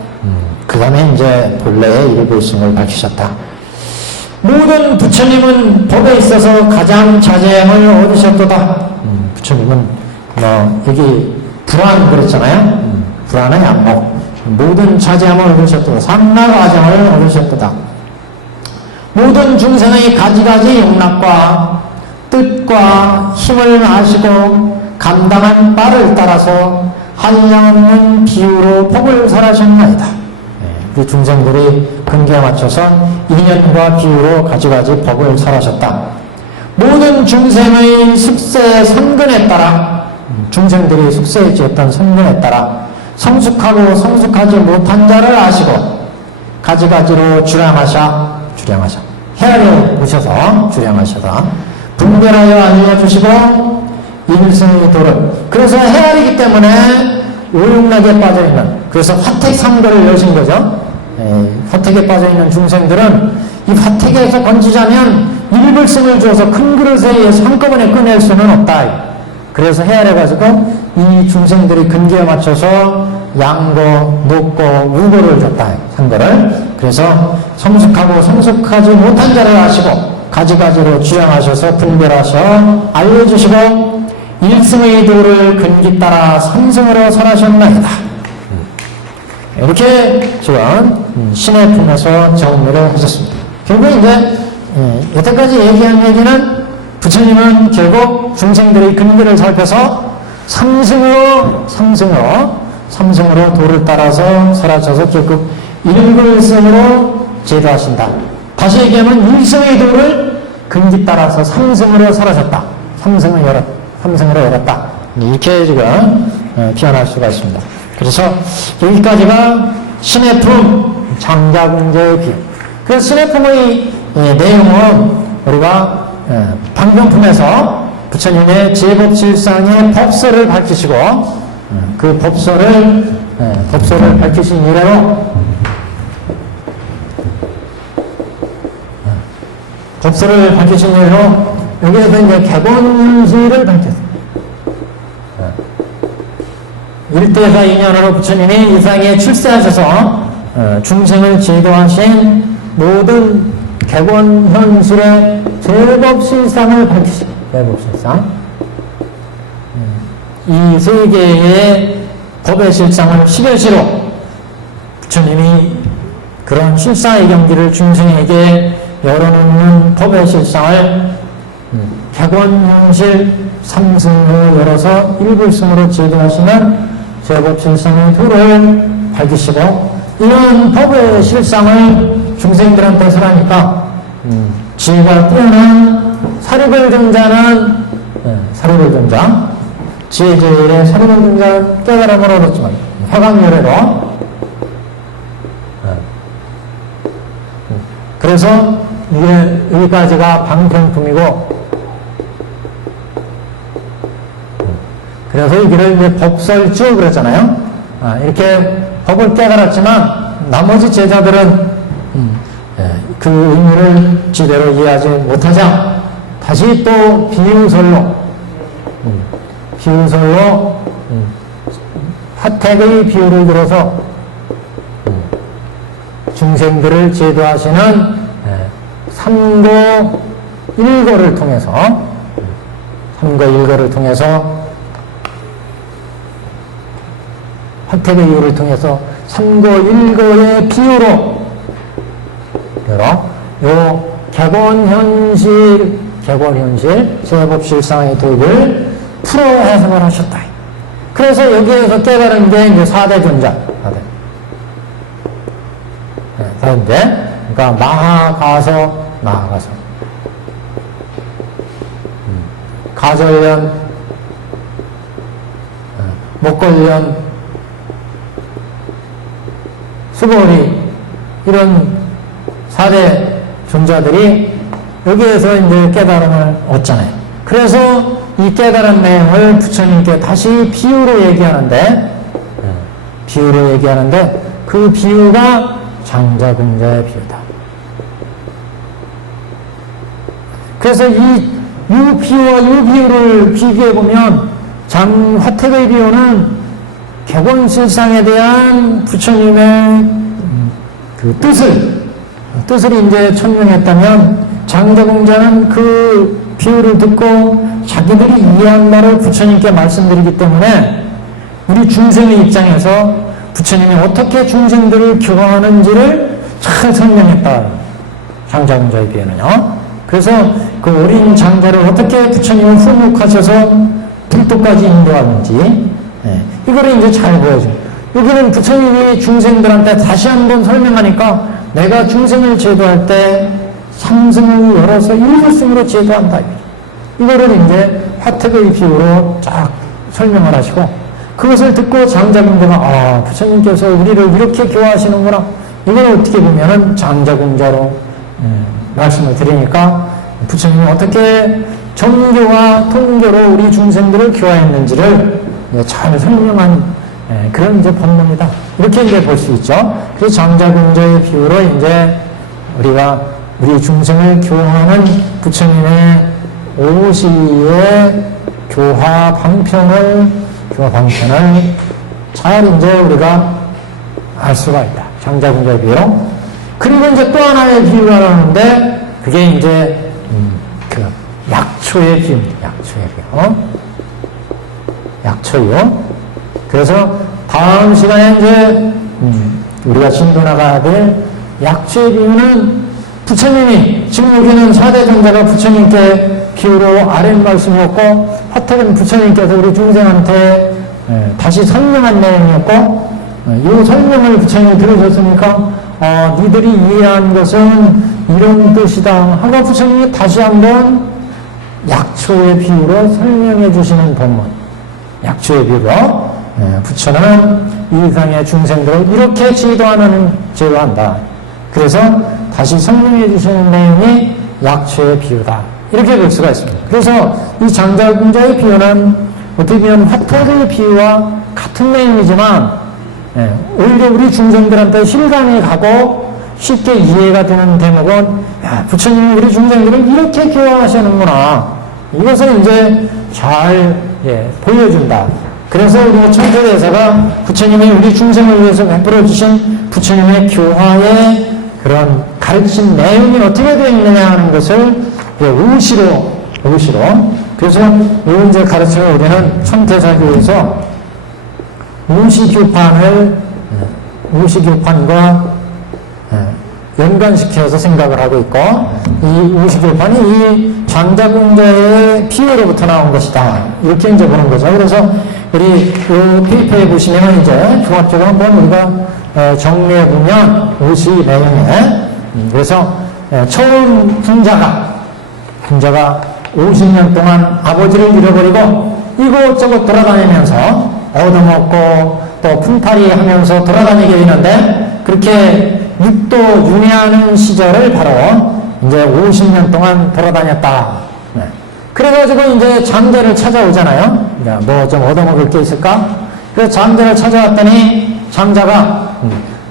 그 다음에 이제 본래의 일불승을 밝히셨다. 모든 부처님은 법에 있어서 가장 자제함을 얻으셨도다. 부처님은 여기 불안 그랬잖아요. 불안의 안목 모든 자제함을 얻으셨도다. 삼라가정을 얻으셨도다. 모든 중생의 가지가지 용납과 뜻과 힘을 아시고 감당한 바를 따라서 한량없는 비유로 법을 설하셨나이다. 우리 중생들이 근기에 맞춰서 인연과 비유로 가지가지 법을 설하셨다. 모든 중생의 숙세 선근에 따라 중생들이 숙세에 지었던 선근에 따라 성숙하고 성숙하지 못한 자를 아시고 가지가지로 주량하셔 헤아려 보셔서 주량하셔서 분별하여 알려주시고 일승의 도를 그래서 헤아리기 때문에 오용락에 빠져있는 그래서 화택상도를 여신 거죠. 화택에 빠져있는 중생들은 이 화택에서 건지자면 일불승을 주어서 큰 그릇에 의해서 한꺼번에 꺼낼 수는 없다. 그래서 헤아려가지고 이 중생들이 근기에 맞춰서 양고, 녹고, 우고를 줬다. 상거를. 그래서 성숙하고 성숙하지 못한 자를 아시고 가지가지로 주양하셔서 분별하셔 알려주시고 일승의 도를 근기 따라 삼승으로 설하셨나이다. 이렇게 지금 신의 품에서 정리를 하셨습니다. 결국 이제 여태까지 얘기한 얘기는 부처님은 결국 중생들의 근기를 살펴서 삼승으로 도를 따라서 설하셔서 결국 일불승으로 제도하신다. 다시 얘기하면 일승의 도를 근기 따라서 삼승으로 설하셨다. 삼승으로 열었다. 이렇게 지금 표현할 수가 있습니다. 그래서 여기까지가 신의 품, 장자궁제의 비유. 그래서 신의 품의 내용은 우리가 방경품에서 부처님의 제법실상의 법설을 밝히시고 그 법설을 밝히신 이래로 여기에서 이제 개본윤실을 밝혔습니다. 일대사 인연으로 부처님이 이 세상에 출세하셔서 중생을 제도하신 모든 개본현실의 제법실상을 밝히십니다. 제법실상. 이 세 개의 법의 실상을 10여시로 부처님이 그런 실사의 경기를 중생에게 열어놓는 법의 실상을 개본현실 삼승으로 열어서 일불승으로 제도하시는 제법실상의 도를 밝히시고 이런 법의 실상을 중생들한테 설하니까 지혜가 뛰어난 사리불 등자는 사리불 등자 지혜제일의 사리불 등자는 깨달음을 얻었지만 화강열애로 그래서 이게 여기까지가 방편품이고 그래서 이 길을 이제 법설주 그랬잖아요. 이렇게 법을 깨달았지만 나머지 제자들은 그 의미를 제대로 이해하지 못하자 다시 또 비유설로 화택의 비유를 들어서 중생들을 제도하시는 삼고 일거를 통해서 화택의 이유를 통해서 삼고 일거의 비유로 요 객원현실 제법실상의 도를 풀어 해석을 하셨다. 그래서 여기에서 깨달은 게 이제 4대 존재. 4대. 그러니까 나아가서. 가절련, 목걸련, 수고리, 이런 4대 존재들이 여기에서 이제 깨달음을 얻잖아요. 그래서 이 깨달은 내용을 부처님께 다시 비유로 얘기하는데, 그 비유가 장자궁자의 비유다. 그래서 이 비유와 이 비유를 비교해보면 화택의 비유는 객원실상에 대한 부처님의 그 뜻을 이제 천명했다면 장자궁자는 그 비유를 듣고 자기들이 이해한 말을 부처님께 말씀드리기 때문에 우리 중생의 입장에서 부처님이 어떻게 중생들을 교화하는지를 잘 설명했다. 장자궁자의 비유는요. 그래서 그 어린 장자를 어떻게 부처님을 훈육하셔서 불도까지 인도하는지, 이거를 이제 잘 보여줘요. 여기는 부처님이 중생들한테 다시 한번 설명하니까 내가 중생을 제도할 때 삼승을 열어서 일승으로 제도한다. 이거를 이제 화택의 비유로 쫙 설명을 하시고, 그것을 듣고 장자궁자가 부처님께서 우리를 이렇게 교화하시는구나. 이걸 어떻게 보면은 장자궁자로 말씀을 드리니까 부처님이 어떻게 정교와 통교로 우리 중생들을 교화했는지를 잘 설명한 그런 이제 본문이다. 이렇게 이제 볼 수 있죠. 그래서 장자궁자의 비유로 이제 우리가 우리 중생을 교화하는 부처님의 오시의 교화 방편을 잘 이제 우리가 알 수가 있다. 장자궁자의 비유로. 그리고 이제 또 하나의 비유가 나오는데 그게 이제 그 약초의 비유입니다. 약초요. 그래서 다음 시간에 이제 우리가 진도나가야 될 약초의 비유는 부처님이 지금 여기는 4대 존재가 부처님께 비유로 아랫말씀이었고 화택은 부처님께서 우리 중생한테 다시 설명한 내용이었고 이 설명을 부처님이 들으셨으니까 니들이 이해한 것은 이런 뜻이다 하고 부처님이 다시 한번 약초의 비유로 설명해 주시는 본문. 약초의 비유로 부처는 이 세상의 중생들을 이렇게 제도한다. 그래서 다시 설명해 주시는 내용이 약초의 비유다. 이렇게 볼 수가 있습니다. 그래서 이 장자궁자의 비유는 어떻게 보면 화택의 비유와 같은 내용이지만 오히려 우리 중생들한테 실감이 가고 쉽게 이해가 되는 대목은 부처님이 우리 중생들을 이렇게 교화하시는구나. 이것을 이제 잘 보여준다. 그래서 우리 천태대사가 부처님이 우리 중생을 위해서 베풀어 주신 부처님의 교화의 그런 가르친 내용이 어떻게 되어 있느냐 하는 것을 우시로. 그래서 이 이제 가르침을 우리는 천태사교에서 우시교판과 연관시켜서 생각을 하고 있고, 이 우시교판이 이 장자궁자의 비유로부터 나온 것이다. 이렇게 이제 보는 거죠. 그래서 우리 이 페이퍼에 보시면 이제 종합적으로 한번 우리가 정리해 보면 우시 내용에, 그래서 처음 분자가 50년 동안 아버지를 잃어버리고 이곳저곳 돌아다니면서 얻어먹고 또 품팔이 하면서 돌아다니게 되는데, 그렇게 육도 윤회하는 시절을 바로 이제 50년 동안 돌아다녔다. 그래가지고 이제 장자를 찾아오잖아요. 뭐 좀 얻어먹을 게 있을까? 그래서 장자를 찾아왔더니 장자가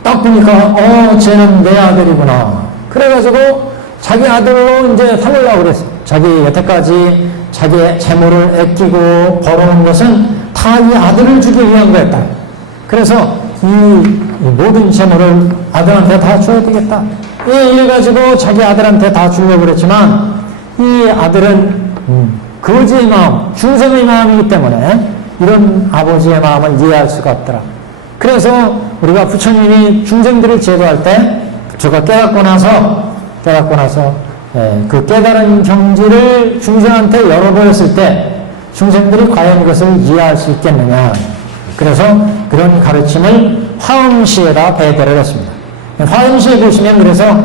딱 보니까 쟤는 내 아들이구나. 그래가지고 자기 아들로 이제 삼으려고 그랬어요. 자기 여태까지 자기의 재물을 아끼고 벌어온 것은 다 이 아들을 주기 위한 거였다. 그래서 이 모든 재물을 아들한테 다 줘야 되겠다. 이래가지고 자기 아들한테 다 주려고 그랬지만 이 아들은 거지의 마음, 중생의 마음이기 때문에 이런 아버지의 마음을 이해할 수가 없더라. 그래서 우리가 부처님이 중생들을 제도할 때 부처가 깨닫고 나서 깨닫고 나서 그 깨달은 경지를 중생한테 열어보였을 때 중생들이 과연 이것을 이해할 수 있겠느냐. 그래서 그런 가르침을 화엄시에다 배달을 했습니다. 화엄시에 보시면 그래서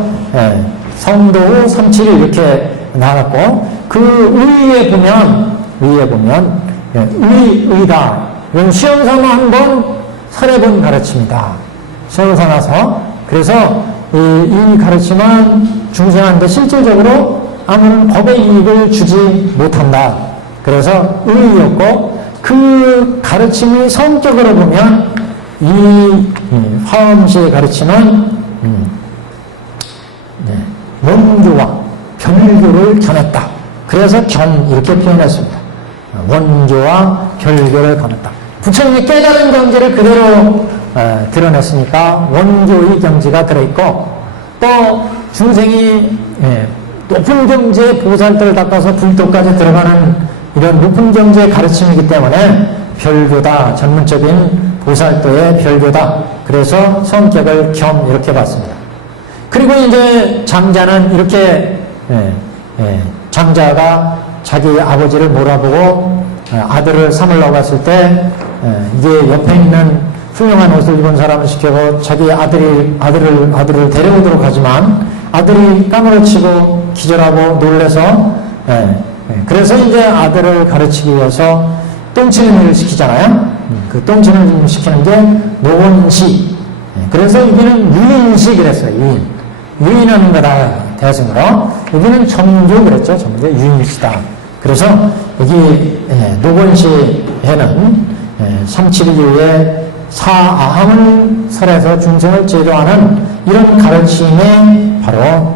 성도 삼칠이 이렇게 나왔고 그 위에 보면 의다. 이건 시험 삼아 한번 설해본 가르침이다. 시험 삼아서 그래서 이 가르침은 중생한테 실질적으로 아무런 법의 이익을 주지 못한다. 그래서 의였고 그 가르침이 성격으로 보면 이 화엄시의 가르침은 원교와 별교를 견했다. 그래서 견 이렇게 표현했습니다. 원교와 별교를 견했다. 부처님이 깨달은 경지를 그대로 드러냈으니까 원교의 경지가 들어있고 또 중생이 높은 경지의 보살들을 닦아서 불도까지 들어가는 이런 높은 경지의 가르침이기 때문에 별교다. 전문적인 보살도의 별교다. 그래서 성격을 겸 이렇게 봤습니다. 그리고 이제 장자는 이렇게 장자가 자기 아버지를 몰아보고 아들을 삼으려고 했을 때 이게 옆에 있는 훌륭한 옷을 입은 사람을 시켜서 자기 아들을 데려오도록 하지만 아들이 까무러치고 기절하고 놀래서 그래서 이제 아들을 가르치기 위해서 똥치는 일을 시키잖아요. 그 똥치는 일을 시키는 게 노원시. 그래서 여기는 유인시 그랬어요. 유인하는 거다. 대승으로. 여기는 점교 그랬죠. 점교 유인시다. 그래서 여기 노원시에는 삼칠 이후에 사아함을 설해서 중생을 제도하는 이런 가르침이 바로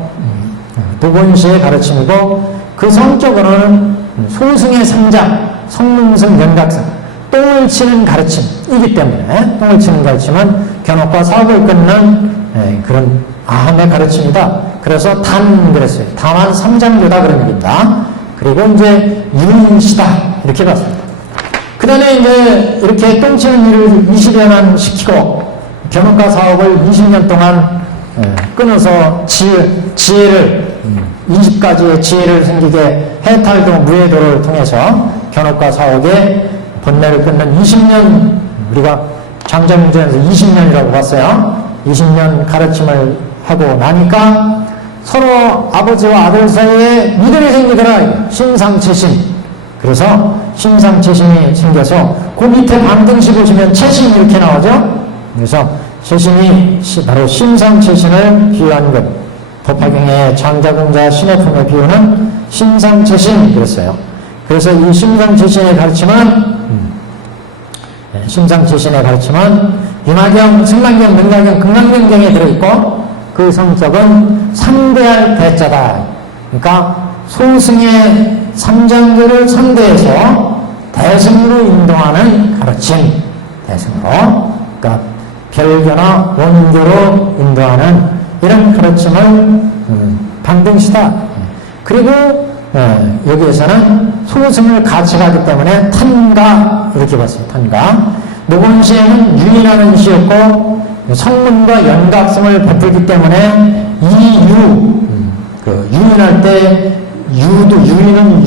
노원시의 가르침이고 그 성격으로는 소승의 상장, 성문승 연각성, 똥을 치는 가르침이기 때문에 똥을 치는 가르침은 견옥과 사업을 끊는 그런 아함의 가르침이다. 그래서 그랬어요. 다만 삼장교다 그런 얘기입니다. 그리고 이제 유인시다 이렇게 봤습니다. 그 다음에 이제 이렇게 똥치는 일을 20여년 시키고 견옥과 사업을 20년 동안 끊어서 지혜를 20가지의 지혜를 생기게 해탈도 무해도를 통해서 견옥과 사옥의 번뇌를 끊는 20년 우리가 장자문전에서 20년이라고 봤어요. 20년 가르침을 하고 나니까 서로 아버지와 아들 사이에 믿음이 생기더라. 심상체신. 그래서 심상체신이 생겨서 그 밑에 방등시 보시면 체신 이렇게 나오죠. 그래서 체신이 바로 심상체신을 비유한 것. 법화경의 장자공자 신의 품에 비유는 심상체신 그랬어요. 그래서 이 심상체신의 가르침은 윤화경, 승만경, 능가경, 극락경경에 들어있고 그 성격은 상대할 대자다. 그러니까 소승의 삼장교를 상대해서 대승으로 인도하는 가르침. 대승으로. 그러니까 별교나 원교로 인도하는 이런 가르침을 방등시다. 그리고 여기에서는 소승을 같이 가기 때문에 탄가 이렇게 봤어요. 탄가. 노건시에는 유인하는 시였고 성문과 연각성을 베풀기 때문에 유인할 때 유인은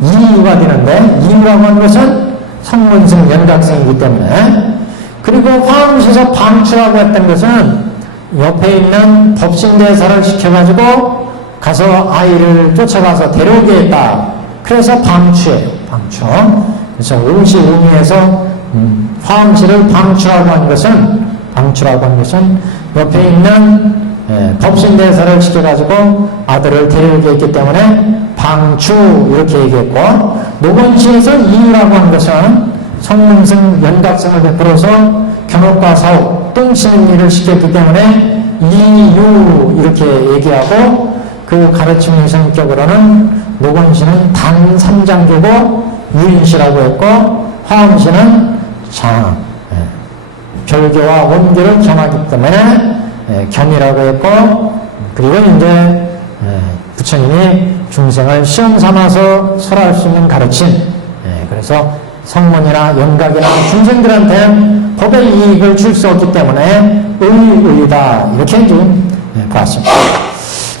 이유가 되는데 이유라고 하는 것은 성문성 연각성이기 때문에 그리고 화엄시에서 방추라고 했던 것은 옆에 있는 법신대사를 시켜가지고 가서 아이를 쫓아가서 데려오게 했다. 그래서 방추예요. 방추. 그래서 오시 의미에서 화엄시를 방추라고 하는 것은 옆에 있는 법신대사를 시켜가지고 아들을 데려오게 했기 때문에 방추 이렇게 얘기했고 노건시에서 이유라고 하는 것은 성문승 연각성을 베풀어서 견옥과 사옥 똥치는 일을 시켰기 때문에 이유 이렇게 얘기하고 그 가르침의 성격으로는 노건시는 단삼장교고 유인시라고 했고 화엄시는 별교와 원교를 겸하기 때문에 겸이라고 했고 그리고 이제 부처님이 중생을 시험 삼아서 설할 수 있는 가르침. 그래서 성문이나 연각이나 중생들한테 법의 이익을 줄 수 없기 때문에 의의다 이렇게 좀 보았습니다.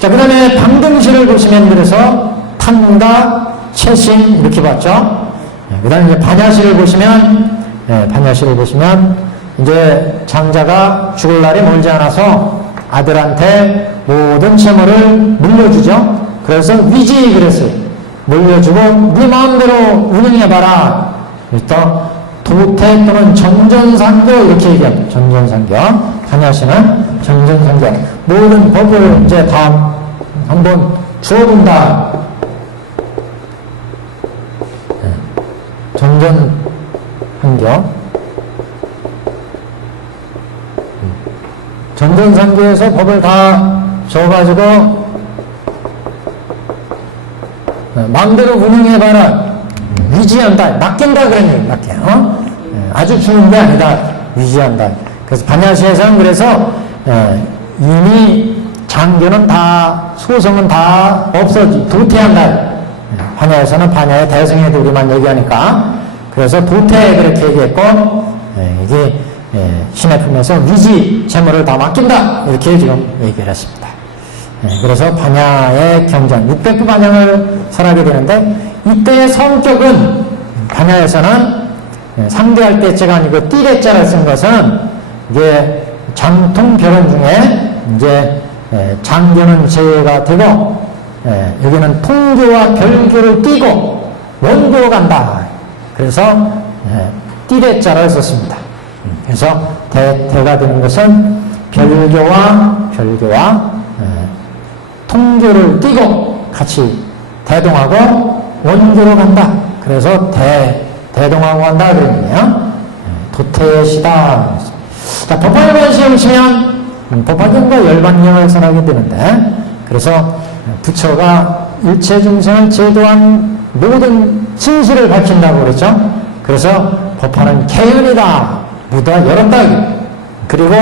자, 그 다음에 방등시를 보시면 그래서 탐가, 채신 이렇게 봤죠. 그 다음에 이제 반야시를 보시면, 반야시를 보시면 이제 장자가 죽을 날이 멀지 않아서 아들한테 모든 채무를 물려주죠. 그래서 위지 그랬어요. 물려주고 네 마음대로 운영해봐라. 또 도태 또는 전전상교 이렇게 얘기합니다. 전전상교. 반야시는 전전상교. 모든 법을 이제 다 한번 주어본다. 전전상교. 전전상교에서 법을 다 줘가지고 마음대로 운영해봐라. 위지한다. 맡긴다 그런 얘기. 맡겨. 아주 주는 게 아니다. 위지한다. 그래서 반야시에서는 그래서 이미 장교는 다 소성은 다 없어지 도태한다. 반야에서는 반야의 대성에도 우리만 얘기하니까 그래서 도태 그렇게 얘기했고 이게 신의 품에서 위지 채무를 다 맡긴다 이렇게 지금 얘기를 했습니다. 그래서 반야의 경전 600부 반야를 설하게 되는데 이때의 성격은 반야에서는 상대할 때자가 아니고 띠대자를 쓴 것은 이게 장통 결혼 중에 이제 장교는 제외가 되고 여기는 통교와 별교를 띠고 원교로 간다. 그래서 띠대자를 썼습니다. 그래서 대가 되는 것은 별교와 통교를 띠고 같이 대동하고 원교로 간다. 그래서 대동하고 간다 그러네요. 도태시다. 자, 법화열반시에 보시면 법화경과 열반경을 설하게 되는데 그래서 부처가 일체 중생을 제도한 모든 진실을 밝힌다고 그랬죠. 그래서 법화는 개연이다. 무다 열었다. 그리고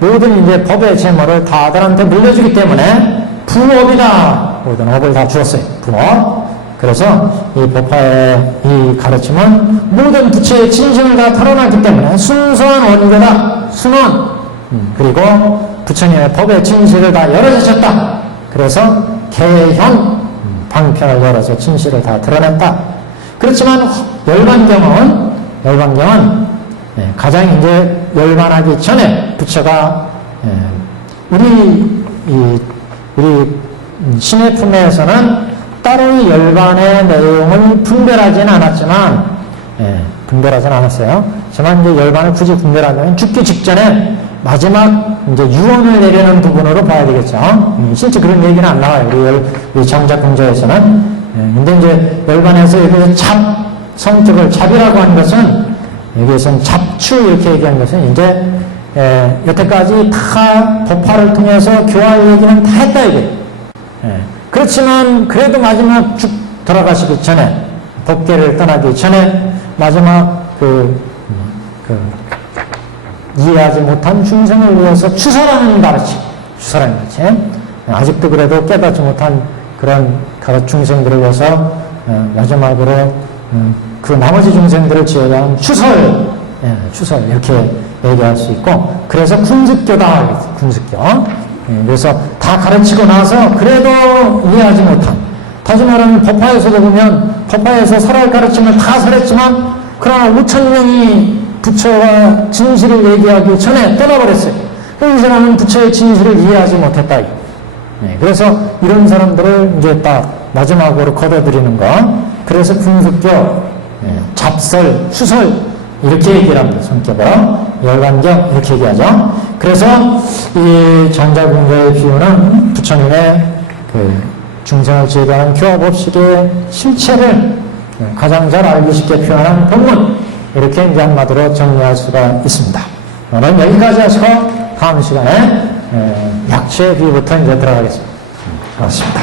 모든 이제 법의 재물을 다 아들한테 물려주기 때문에 부업이다. 모든 업을 다 주었어요. 부업. 그래서 이 법화의 이 가르침은 모든 부처의 진심을 다 털어놨기 때문에 순수한 원교다. 순원. 그리고 부처님의 법의 진실을 다 열어주셨다. 그래서 개현 방편을 열어서 진실을 다 드러냈다. 그렇지만 열반경은 가장 이제 열반하기 전에 부처가 우리 신의 품에서는 따로 이 열반의 내용을 분별하지는 않았지만 분별하지는 않았어요. 하지만 이제 열반을 굳이 분별하려면 죽기 직전에 마지막 이제 유언을 내려는 부분으로 봐야 되겠죠. 실제 그런 얘기는 안 나와요. 우리 정작공자에서는. 근데 이제 열반에서 여기서 성격을 잡이라고 하는 것은 여기에서는 잡추 이렇게 얘기한 것은 이제 여태까지 다 법화를 통해서 교화의 얘기는 다 했다 이게. 그렇지만 그래도 마지막 쭉 돌아가시기 전에 법계를 떠나기 전에 마지막 이해하지 못한 중생을 위해서 추설하는 가르침, 추설하는 가르침. 아직도 그래도 깨닫지 못한 그런 중생들을 위해서 마지막으로 그 나머지 중생들을 지어야 하는 추설 이렇게 얘기할 수 있고 그래서 군습교다. 군습교. 그래서 다 가르치고 나서 그래도 이해하지 못한 다시 말하면 법화에서도 보면 법화에서 설할 가르침을 다 설했지만 그러나 5,000명이 부처가 진실을 얘기하기 전에 떠나버렸어요. 이 사람은 부처의 진실을 이해하지 못했다. 그래서 이런 사람들을 이제 딱 마지막으로 걷어들이는 거. 그래서 분석교, 잡설, 추설 이렇게 얘기를 합니다. 성격으로. 열반경 이렇게 얘기하죠. 그래서 이 장자궁자의 비유는 부처님의 중생을 제도하는 교화법식의 실체를 가장 잘 알기 쉽게 표현한 본문 이렇게 이제 한마디로 정리할 수가 있습니다. 오늘 여기까지 하시고 다음 시간에 약체 비유부터 이제 들어가겠습니다. 고맙습니다.